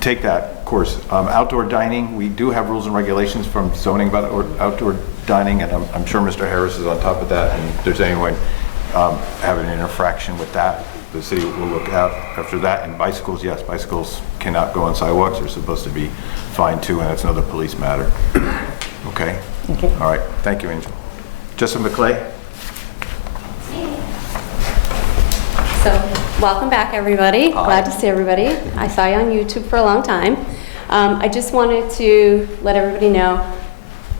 take that course. Outdoor dining, we do have rules and regulations from zoning about outdoor dining, and I'm sure Mr. Harris is on top of that, and if there's anyone having an infraction with that, the city will look out after that. And bicycles, yes, bicycles cannot go on sidewalks. They're supposed to be fined too, and it's another police matter. Okay? Okay. All right. Thank you, Angel. Justin McClay? So, welcome back, everybody. Glad to see everybody. I saw you on YouTube for a long time. I just wanted to let everybody know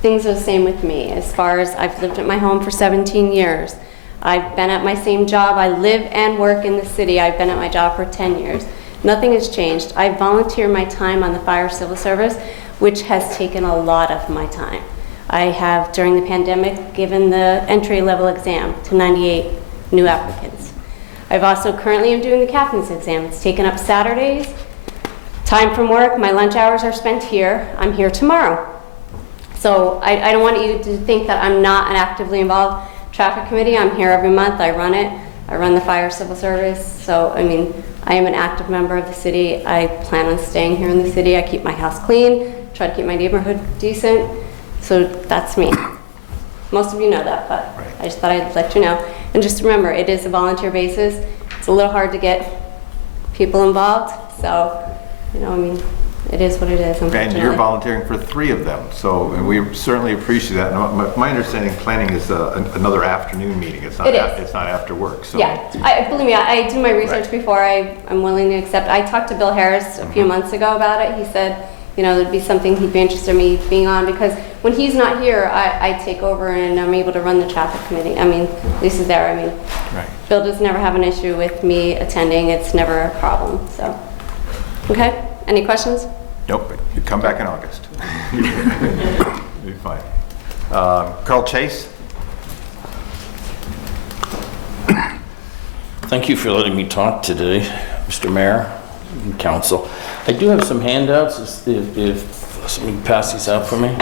things are the same with me. As far as I've lived at my home for 17 years. I've been at my same job. I live and work in the city. I've been at my job for 10 years. Nothing has changed. I volunteer my time on the fire civil service, which has taken a lot of my time. I have, during the pandemic, given the entry-level exam to 98 new applicants. I've also currently am doing the captain's exam. It's taken up Saturdays. Time from work, my lunch hours are spent here. I'm here tomorrow. So I don't want you to think that I'm not an actively involved traffic committee. I'm here every month. I run it. I run the fire civil service. So, I mean, I am an active member of the city. I plan on staying here in the city. I keep my house clean, try to keep my neighborhood decent. So that's me. Most of you know that, but I just thought I'd let you know. And just remember, it is a volunteer basis. It's a little hard to get people involved. So, I mean, it is what it is. And you're volunteering for 3 of them, so and we certainly appreciate that. And my understanding, planning is another afternoon meeting. It's not. It's not after work. So. Yeah, believe me, I do my research before I'm willing to accept. I talked to Bill Harris a few months ago about it. He said, there'd be something he'd be interested in me being on, because when he's not here, I take over and I'm able to run the traffic committee. I mean, Lisa's there. I mean, Bill does never have an issue with me attending. It's never a problem. So, okay. Any questions? Nope. You come back in August. You'll be fine. Carl Chase? Thank you for letting me talk today, Mr. Mayor and Council. I do have some handouts, if somebody can pass these out for me.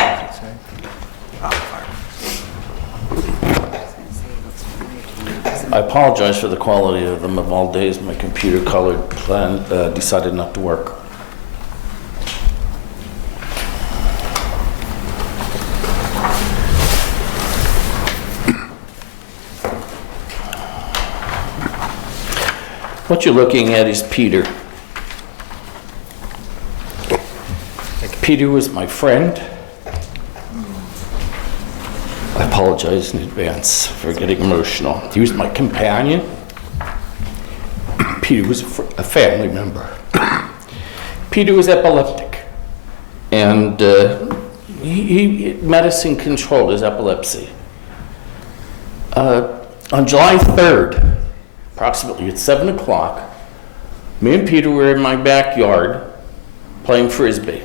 I apologize for the quality of them. Of all days, my computer colored plan decided not to work. What you're looking at is Peter. Peter was my friend. I apologize in advance for getting emotional. He was my companion. Peter was a family member. Peter was epileptic, and medicine controlled his epilepsy. On July 3rd, approximately at 7 o'clock, me and Peter were in my backyard playing Frisbee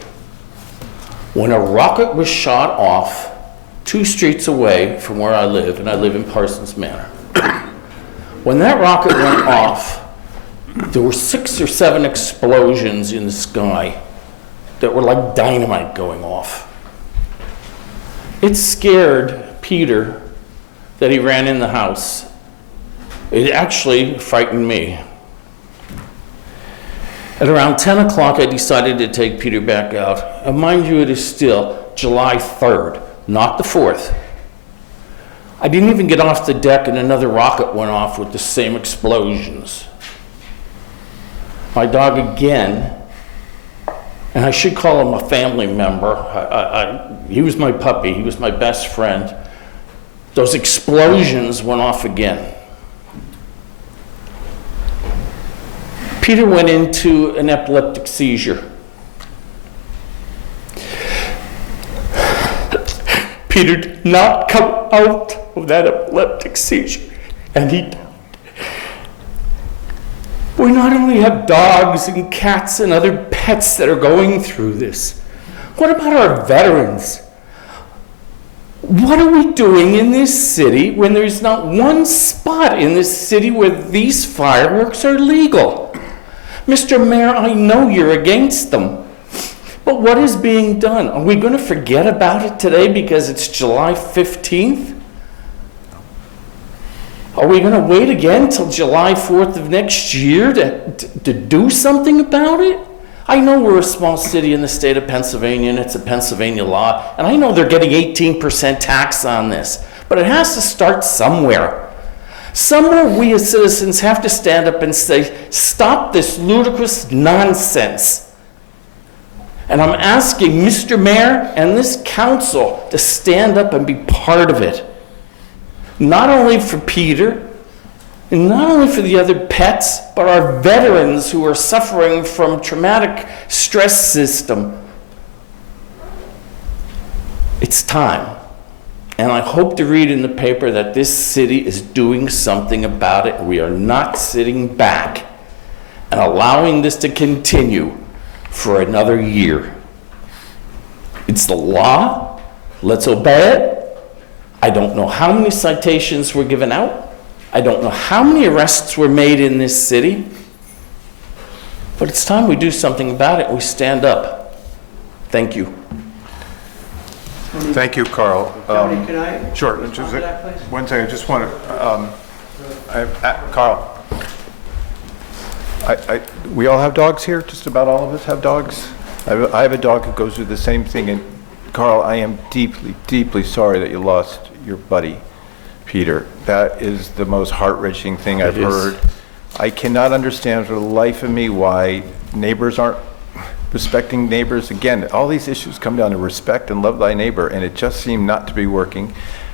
when a rocket was shot off 2 streets away from where I live, and I live in Parsons Manor. When that rocket went off, there were 6 or 7 explosions in the sky that were like dynamite going off. It scared Peter that he ran in the house. It actually frightened me. At around 10 o'clock, I decided to take Peter back out. And mind you, it is still July 3rd, not the 4th. I didn't even get off the deck and another rocket went off with the same explosions. My dog again, and I should call him a family member. He was my puppy, he was my best friend. Those explosions went off again. Peter went into an epileptic seizure. Peter did not come out of that epileptic seizure, and he died. We not only have dogs and cats and other pets that are going through this. What about our veterans? What are we doing in this city when there's not one spot in this city where these fireworks are legal? Mr. Mayor, I know you're against them, but what is being done? Are we going to forget about it today because it's July 15th? Are we going to wait again till July 4th of next year to do something about it? I know we're a small city in the state of Pennsylvania and it's a Pennsylvania law, and I know they're getting 18% tax on this, but it has to start somewhere. Somewhere we as citizens have to stand up and say, stop this ludicrous nonsense. And I'm asking Mr. Mayor and this council to stand up and be part of it. Not only for Peter, and not only for the other pets, but our veterans who are suffering from traumatic stress system. It's time. And I hope to read in the paper that this city is doing something about it. We are not sitting back and allowing this to continue for another year. It's the law. Let's obey it. I don't know how many citations were given out. I don't know how many arrests were made in this city. But it's time we do something about it. We stand up. Thank you. Thank you, Carl. Tony, can I? Sure. respond Just to that, please? one second. I just want to, Carl. We all have dogs here. Just about all of us have dogs. I have a dog who goes through the same thing. And Carl, I am deeply, deeply sorry that you lost your buddy, Peter. That is the most heart-wrenching thing I've heard. I cannot understand for the life of me why neighbors aren't respecting neighbors. Again, all these issues come down to respect and love thy neighbor, and it just seemed not to be working.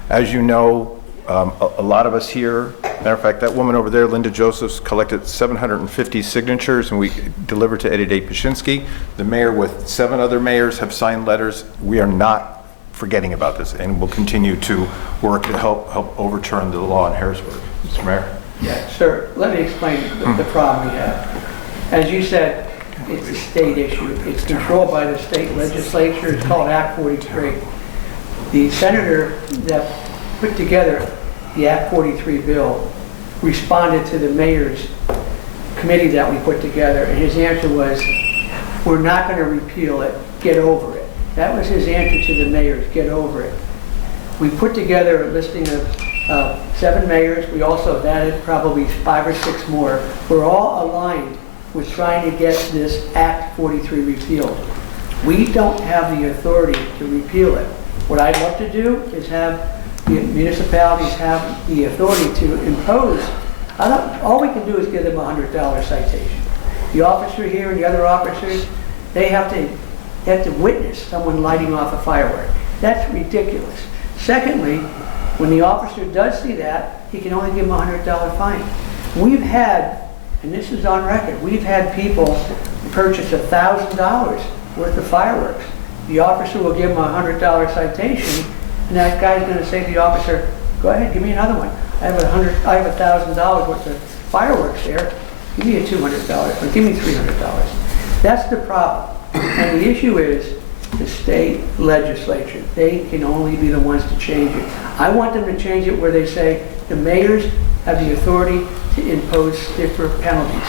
As you know, a lot of us here, matter of fact, that woman over there, Linda Josephs, collected 750 signatures, and we delivered to Eddie Day Pashinsky. The mayor with 7 other mayors have signed letters. We are not forgetting about this, and we'll continue to work to help overturn the law in Harrisburg. Mr. Mayor? Yeah, sir, let me explain the problem we have. As you said, it's a state issue. It's controlled by the state legislature. It's called Act 43. The senator that put together the Act 43 bill responded to the mayor's committee that we put together, and his answer was, we're not going to repeal it, get over it. That was his answer to the mayors, get over it. We put together a listing of 7 mayors. We also have added probably 5 or 6 more. We're all aligned with trying to get this Act 43 repealed. We don't have the authority to repeal it. What I'd love to do is have the municipalities have the authority to impose. All we can do is give them a $100 citation. The officer here and the other officers, they have to witness someone lighting off a firework. That's ridiculous. Secondly, when the officer does see that, he can only give them a $100 fine. We've had, and this is on record, we've had people purchase $1,000 worth of fireworks. The officer will give them a $100 citation, and that guy's going to say to the officer, go ahead, give me another one. I have $1,000 worth of fireworks there. Give me a $200 or give me $300. That's the problem. And the issue is the state legislature. They can only be the ones to change it. I want them to change it where they say the mayors have the authority to impose stiffer penalties.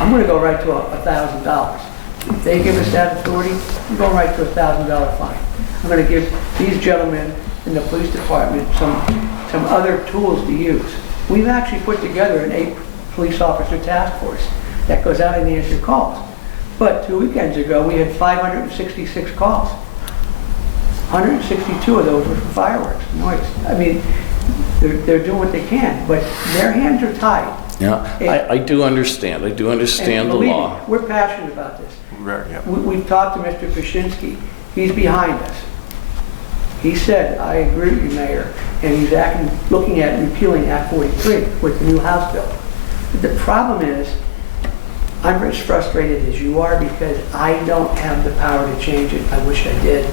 I'm going to go right to $1,000. If they give us that authority, I'm going right to $1,000 fine. I'm going to give these gentlemen in the police department some other tools to use. We've actually put together an 8 police officer task force that goes out and answers calls. But 2 weekends ago, we had 566 calls. 162 of those were for fireworks, noise. I mean, they're doing what they can, but their hands are tied. Yeah, I do understand. I do understand the believe law. me, we're passionate about this. Yeah. We've talked to Mr. Pashinsky. He's behind us. He said, I agree with you, Mayor, and he's looking at repealing Act 43 with the new House bill. But the problem is, I'm as frustrated as you are because I don't have the power to change it. I wish I did.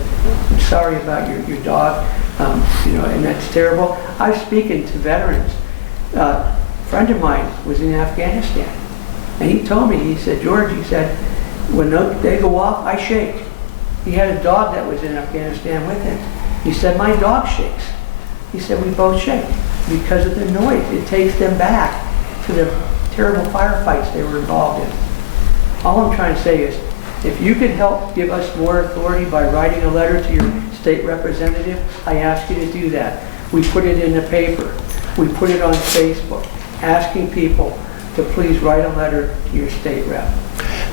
I'm sorry about your dog, and that's terrible. I was speaking to veterans. A friend of mine was in Afghanistan, and he told me, he said, George, he said, when they go off, I shake. He had a dog that was in Afghanistan with him. He said, my dog shakes. He said, we both shake because of the noise. It takes them back to the terrible firefights they were involved in. All I'm trying to say is, if you can help give us more authority by writing a letter to your state representative, I ask you to do that. We put it in the paper. We put it on Facebook, asking people to please write a letter to your state rep.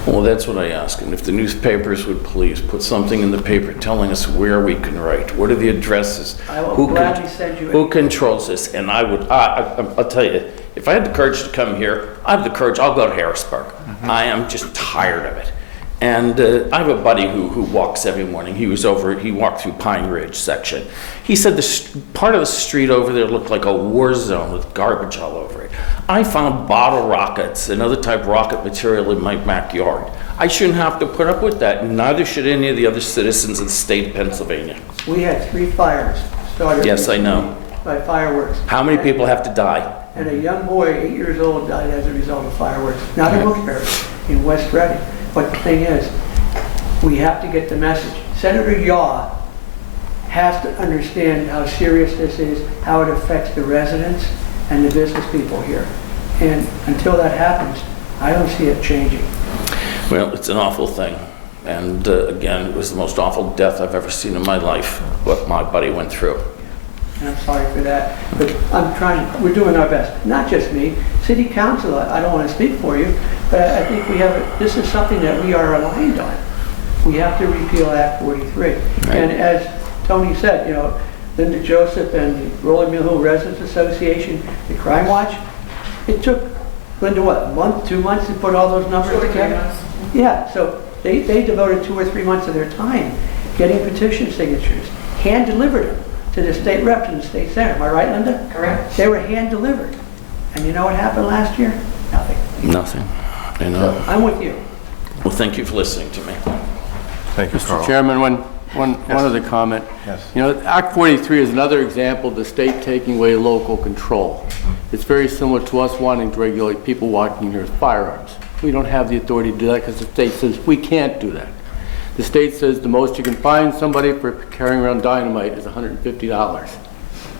Well, that's what I ask. And if the newspapers would please put something in the paper telling us where we can write, what are the addresses? I will gladly send you. Who controls this? And I'll tell you, if I had the courage to come here, I have the courage, I'll go to Harrisburg. I am just tired of it. And I have a buddy who walks every morning. He walked through Pine Ridge section. He said the part of the street over there looked like a war zone with garbage all over it. I found bottle rockets and other type of rocket material in my backyard. I shouldn't have to put up with that, and neither should any of the other citizens in the state of Pennsylvania. We had 3 fires started. Yes, I know. By fireworks. How many people have to die? And a young boy, 8 years old, died as a result of fireworks. Not in Wilkes-Barre, in West Reading. But the thing is, we have to get the message. Senator Yaw has to understand how serious this is, how it affects the residents and the business people here. And until that happens, I don't see it changing. Well, it's an awful thing. And again, it was the most awful death I've ever seen in my life, what my buddy went through. And I'm sorry for that. But we're doing our best. Not just me. City Council, I don't want to speak for you, but I think this is something that we are aligned on. We have to repeal Act 43. Right. And as Tony said, Linda Joseph and the Rolling Mill Hill Residents Association, the Crime Watch, it took Linda, what, a month, 2 months to put all those numbers together? Yeah, so they devoted 2 or 3 months of their time getting petition signatures, hand-delivered them to the state reps and the state senate. Am I right, Linda? Correct. They were hand-delivered. And you know what happened last year? Nothing. Nothing. I know. So I'm with you. Well, thank you for listening to me. Thank you, Carl. Mr. Chairman, one other comment. Yes. Act 43 is another example of the state taking away local control. It's very similar to us wanting to regulate people walking here with firearms. We don't have the authority to do that because the state says we can't do that. The state says the most you can fine somebody for carrying around dynamite is $150,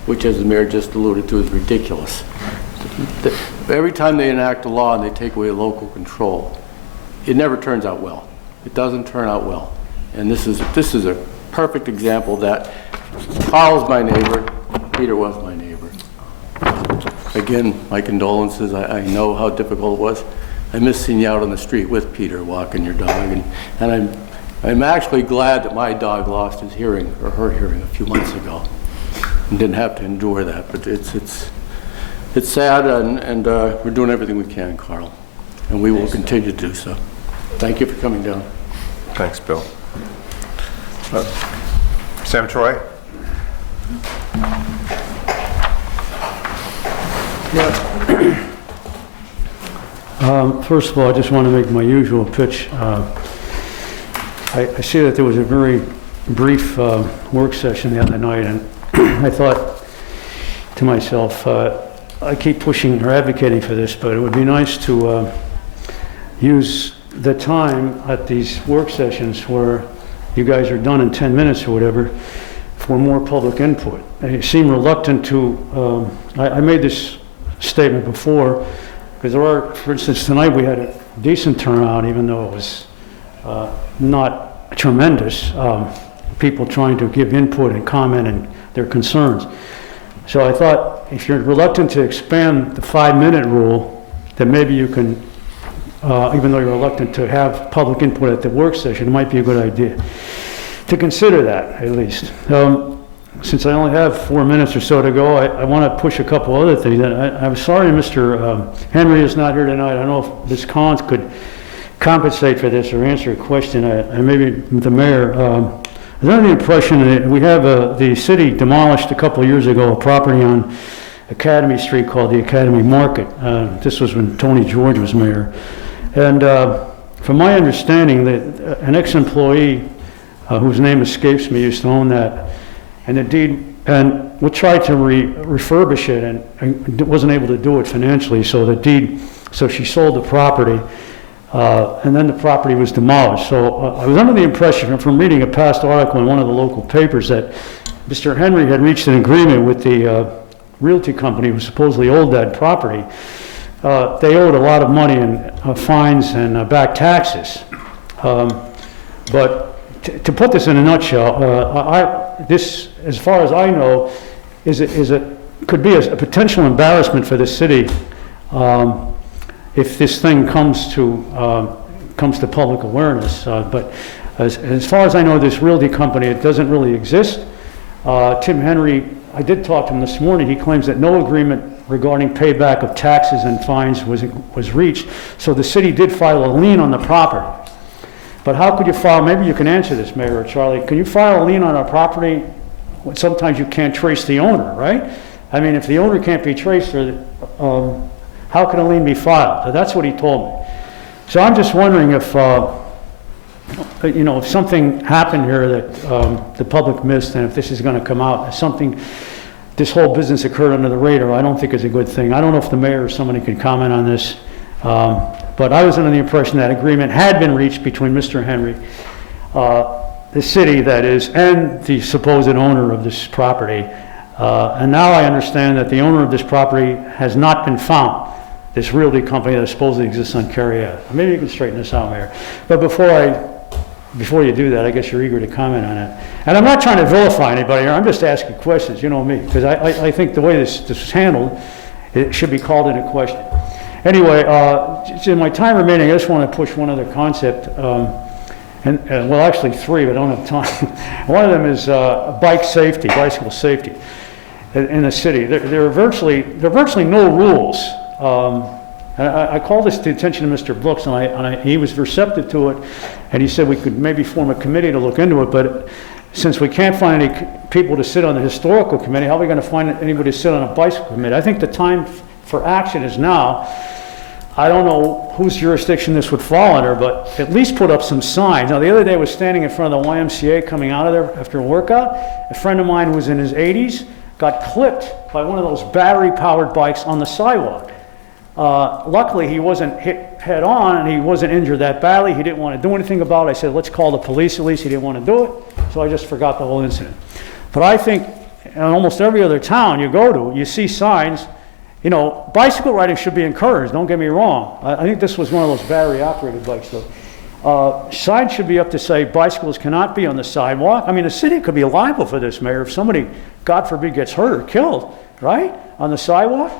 which, as the mayor just alluded to, is ridiculous. Every time they enact a law and they take away local control, it never turns out well. It doesn't turn out well. And this is a perfect example of that. Carl's my neighbor. Peter was my neighbor. Again, my condolences. I know how difficult it was. I miss seeing you out on the street with Peter walking your dog. And I'm actually glad that my dog lost his hearing, or her hearing, a few months ago and didn't have to endure that. But it's sad, and we're doing everything we can, Carl. And we will continue to do so. Thank you for coming down. Thanks, Bill. Sam Troy? First of all, I just want to make my usual pitch. I see that there was a very brief work session the other night, and I thought to myself, I keep pushing or advocating for this, but it would be nice to use the time at these work sessions where you guys are done in 10 minutes or whatever, for more public input. They seem reluctant to, I made this statement before, because there are, for instance, tonight we had a decent turnout, even though it was not tremendous, people trying to give input and comment and their concerns. So I thought, if you're reluctant to expand the 5-minute rule, then maybe you can, even though you're reluctant to have public input at the work session, it might be a good idea to consider that, at least. Since I only have 4 minutes or so to go, I want to push a couple other things. I'm sorry Mr. Henry is not here tonight. I don't know if Ms. Collins could compensate for this or answer a question, and maybe the mayor. I was under the impression that we have the city demolished a couple of years ago a property on Academy Street called the Academy Market. This was when Tony George was mayor. And from my understanding, that an ex-employee whose name escapes me used to own that, and the deed, and we tried to refurbish it and wasn't able to do it financially, so she sold the property, and then the property was demolished. So I was under the impression from reading a past article in one of the local papers that Mr. Henry had reached an agreement with the realty company who supposedly owed that property. They owed a lot of money in fines and back taxes. But to put this in a nutshell, this, as far as I know, could be a potential embarrassment for the city if this thing comes to public awareness. But as far as I know, this realty company, it doesn't really exist. Tim Henry, I did talk to him this morning. He claims that no agreement regarding payback of taxes and fines was reached. So the city did file a lien on the property. But how could you file, maybe you can answer this, Mayor or Charlie, can you file a lien on a property when sometimes you can't trace the owner, right? I mean, if the owner can't be traced, how can a lien be filed? So that's what he told me. So I'm just wondering if, if something happened here that the public missed, and if this is going to come out, this whole business occurred under the radar, I don't think is a good thing. I don't know if the mayor or somebody can comment on this. But I was under the impression that agreement had been reached between Mr. Henry, the city that is, and the supposed owner of this property. And now I understand that the owner of this property has not been found, this realty company that supposedly exists on Cary Ave. Maybe you can straighten this out, Mayor. But before you do that, I guess you're eager to comment on it. And I'm not trying to vilify anybody here, I'm just asking questions, you know me, because I think the way this was handled, it should be called into question. Anyway, in my time remaining, I just want to push one other concept, well, actually three, but I don't have time. One of them is bicycle safety in the city. There are virtually no rules. And I called this to the attention of Mr. Brooks, and he was receptive to it, and he said we could maybe form a committee to look into it, but since we can't find any people to sit on the historical committee, how are we going to find anybody to sit on a bicycle committee? I think the time for action is now. I don't know whose jurisdiction this would fall under, but at least put up some signs. Now, the other day I was standing in front of the YMCA coming out of there after a workout. A friend of mine who was in his 80s, got clipped by one of those battery-powered bikes on the sidewalk. Luckily, he wasn't hit head on, and he wasn't injured that badly. He didn't want to do anything about it. I said, let's call the police at least. He didn't want to do it, so I just forgot the whole incident. But I think in almost every other town you go to, you see signs. Bicycle riding should be encouraged, don't get me wrong. I think this was one of those battery-operated bikes, though. Signs should be up to say bicycles cannot be on the sidewalk. I mean, the city could be liable for this, Mayor, if somebody, God forbid, gets hurt or killed, right, on the sidewalk.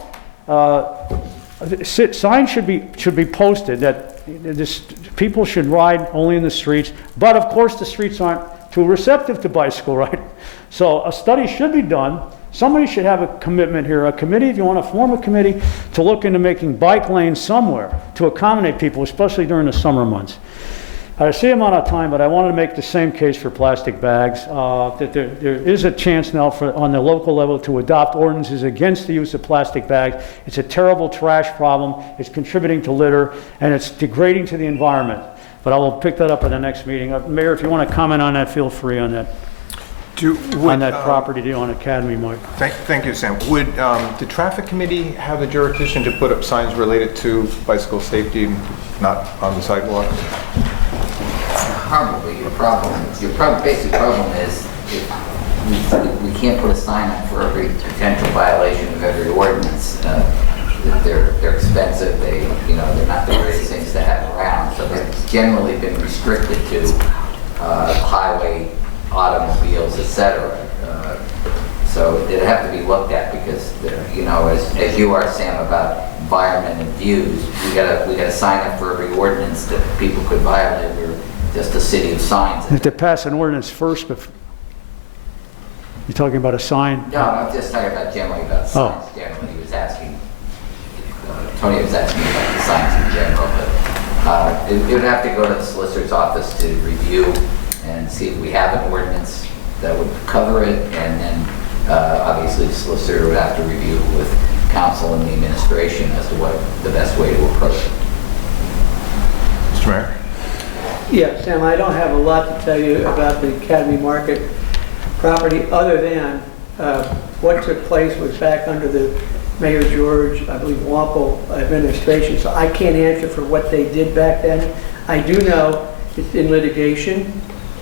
Signs should be posted that people should ride only in the streets, but of course the streets aren't too receptive to bicycle riding. So a study should be done. Somebody should have a commitment here, a committee, if you want to form a committee, to look into making bike lanes somewhere to accommodate people, especially during the summer months. I see I'm out of time, but I wanted to make the same case for plastic bags, that there is a chance now on the local level to adopt ordinances against the use of plastic bags. It's a terrible trash problem, it's contributing to litter, and it's degrading to the environment. But I will pick that up at the next meeting. Mayor, if you want to comment on that, feel free on that. On that property deal on Academy Mark. Thank you, Sam. Would the traffic committee have the jurisdiction to put up signs related to bicycle safety, not on the sidewalk? Probably, your basic problem is if we can't put a sign up for every potential violation of every ordinance. They're expensive, they're not the greatest things to have around, so they've generally been restricted to highway, automobiles, etc. So it'd have to be looked at because, as you are, Sam, about environment and views, we gotta sign up for every ordinance that people could violate. We're just a city of signs. If they pass an ordinance first, you're talking about a sign? No, I'm just talking about generally about signs. Generally, he was asking, Tony was asking about the signs in general, but it would have to go to the solicitor's office to review and see if we have an ordinance that would cover it, and then obviously the solicitor would have to review with council and the administration as to what the best way to approach it. Mr. Mayor? Yeah, Sam, I don't have a lot to tell you about the Academy Market property, other than what took place was back under the Mayor George, I believe, Wampel administration, so I can't answer for what they did back then. I do know it's in litigation,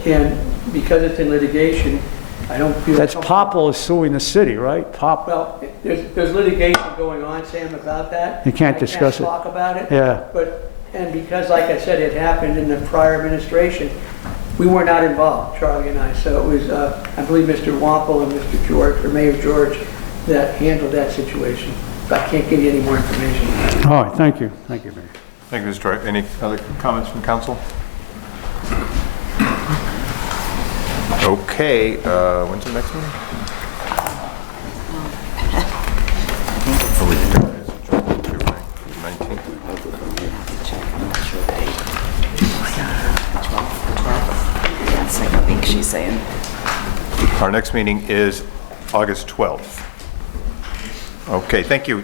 and because it's in litigation, I don't feel... That's Popple is suing the city, right? Well, there's litigation going on, Sam, about that. You can't discuss it. I can't talk about it. Yeah. And because, like I said, it happened in the prior administration, we were not involved, Charlie and I. So it was, I believe, Mr. Wampel and Mr. George, or Mayor George, that handled that situation. But I can't give you any more information. All right, thank you. Thank you, Mayor. Thank you, Mr. Troy. Any other comments from council? Okay, when's the next meeting? I think she's saying. Our next meeting is August 12th. Okay, thank you.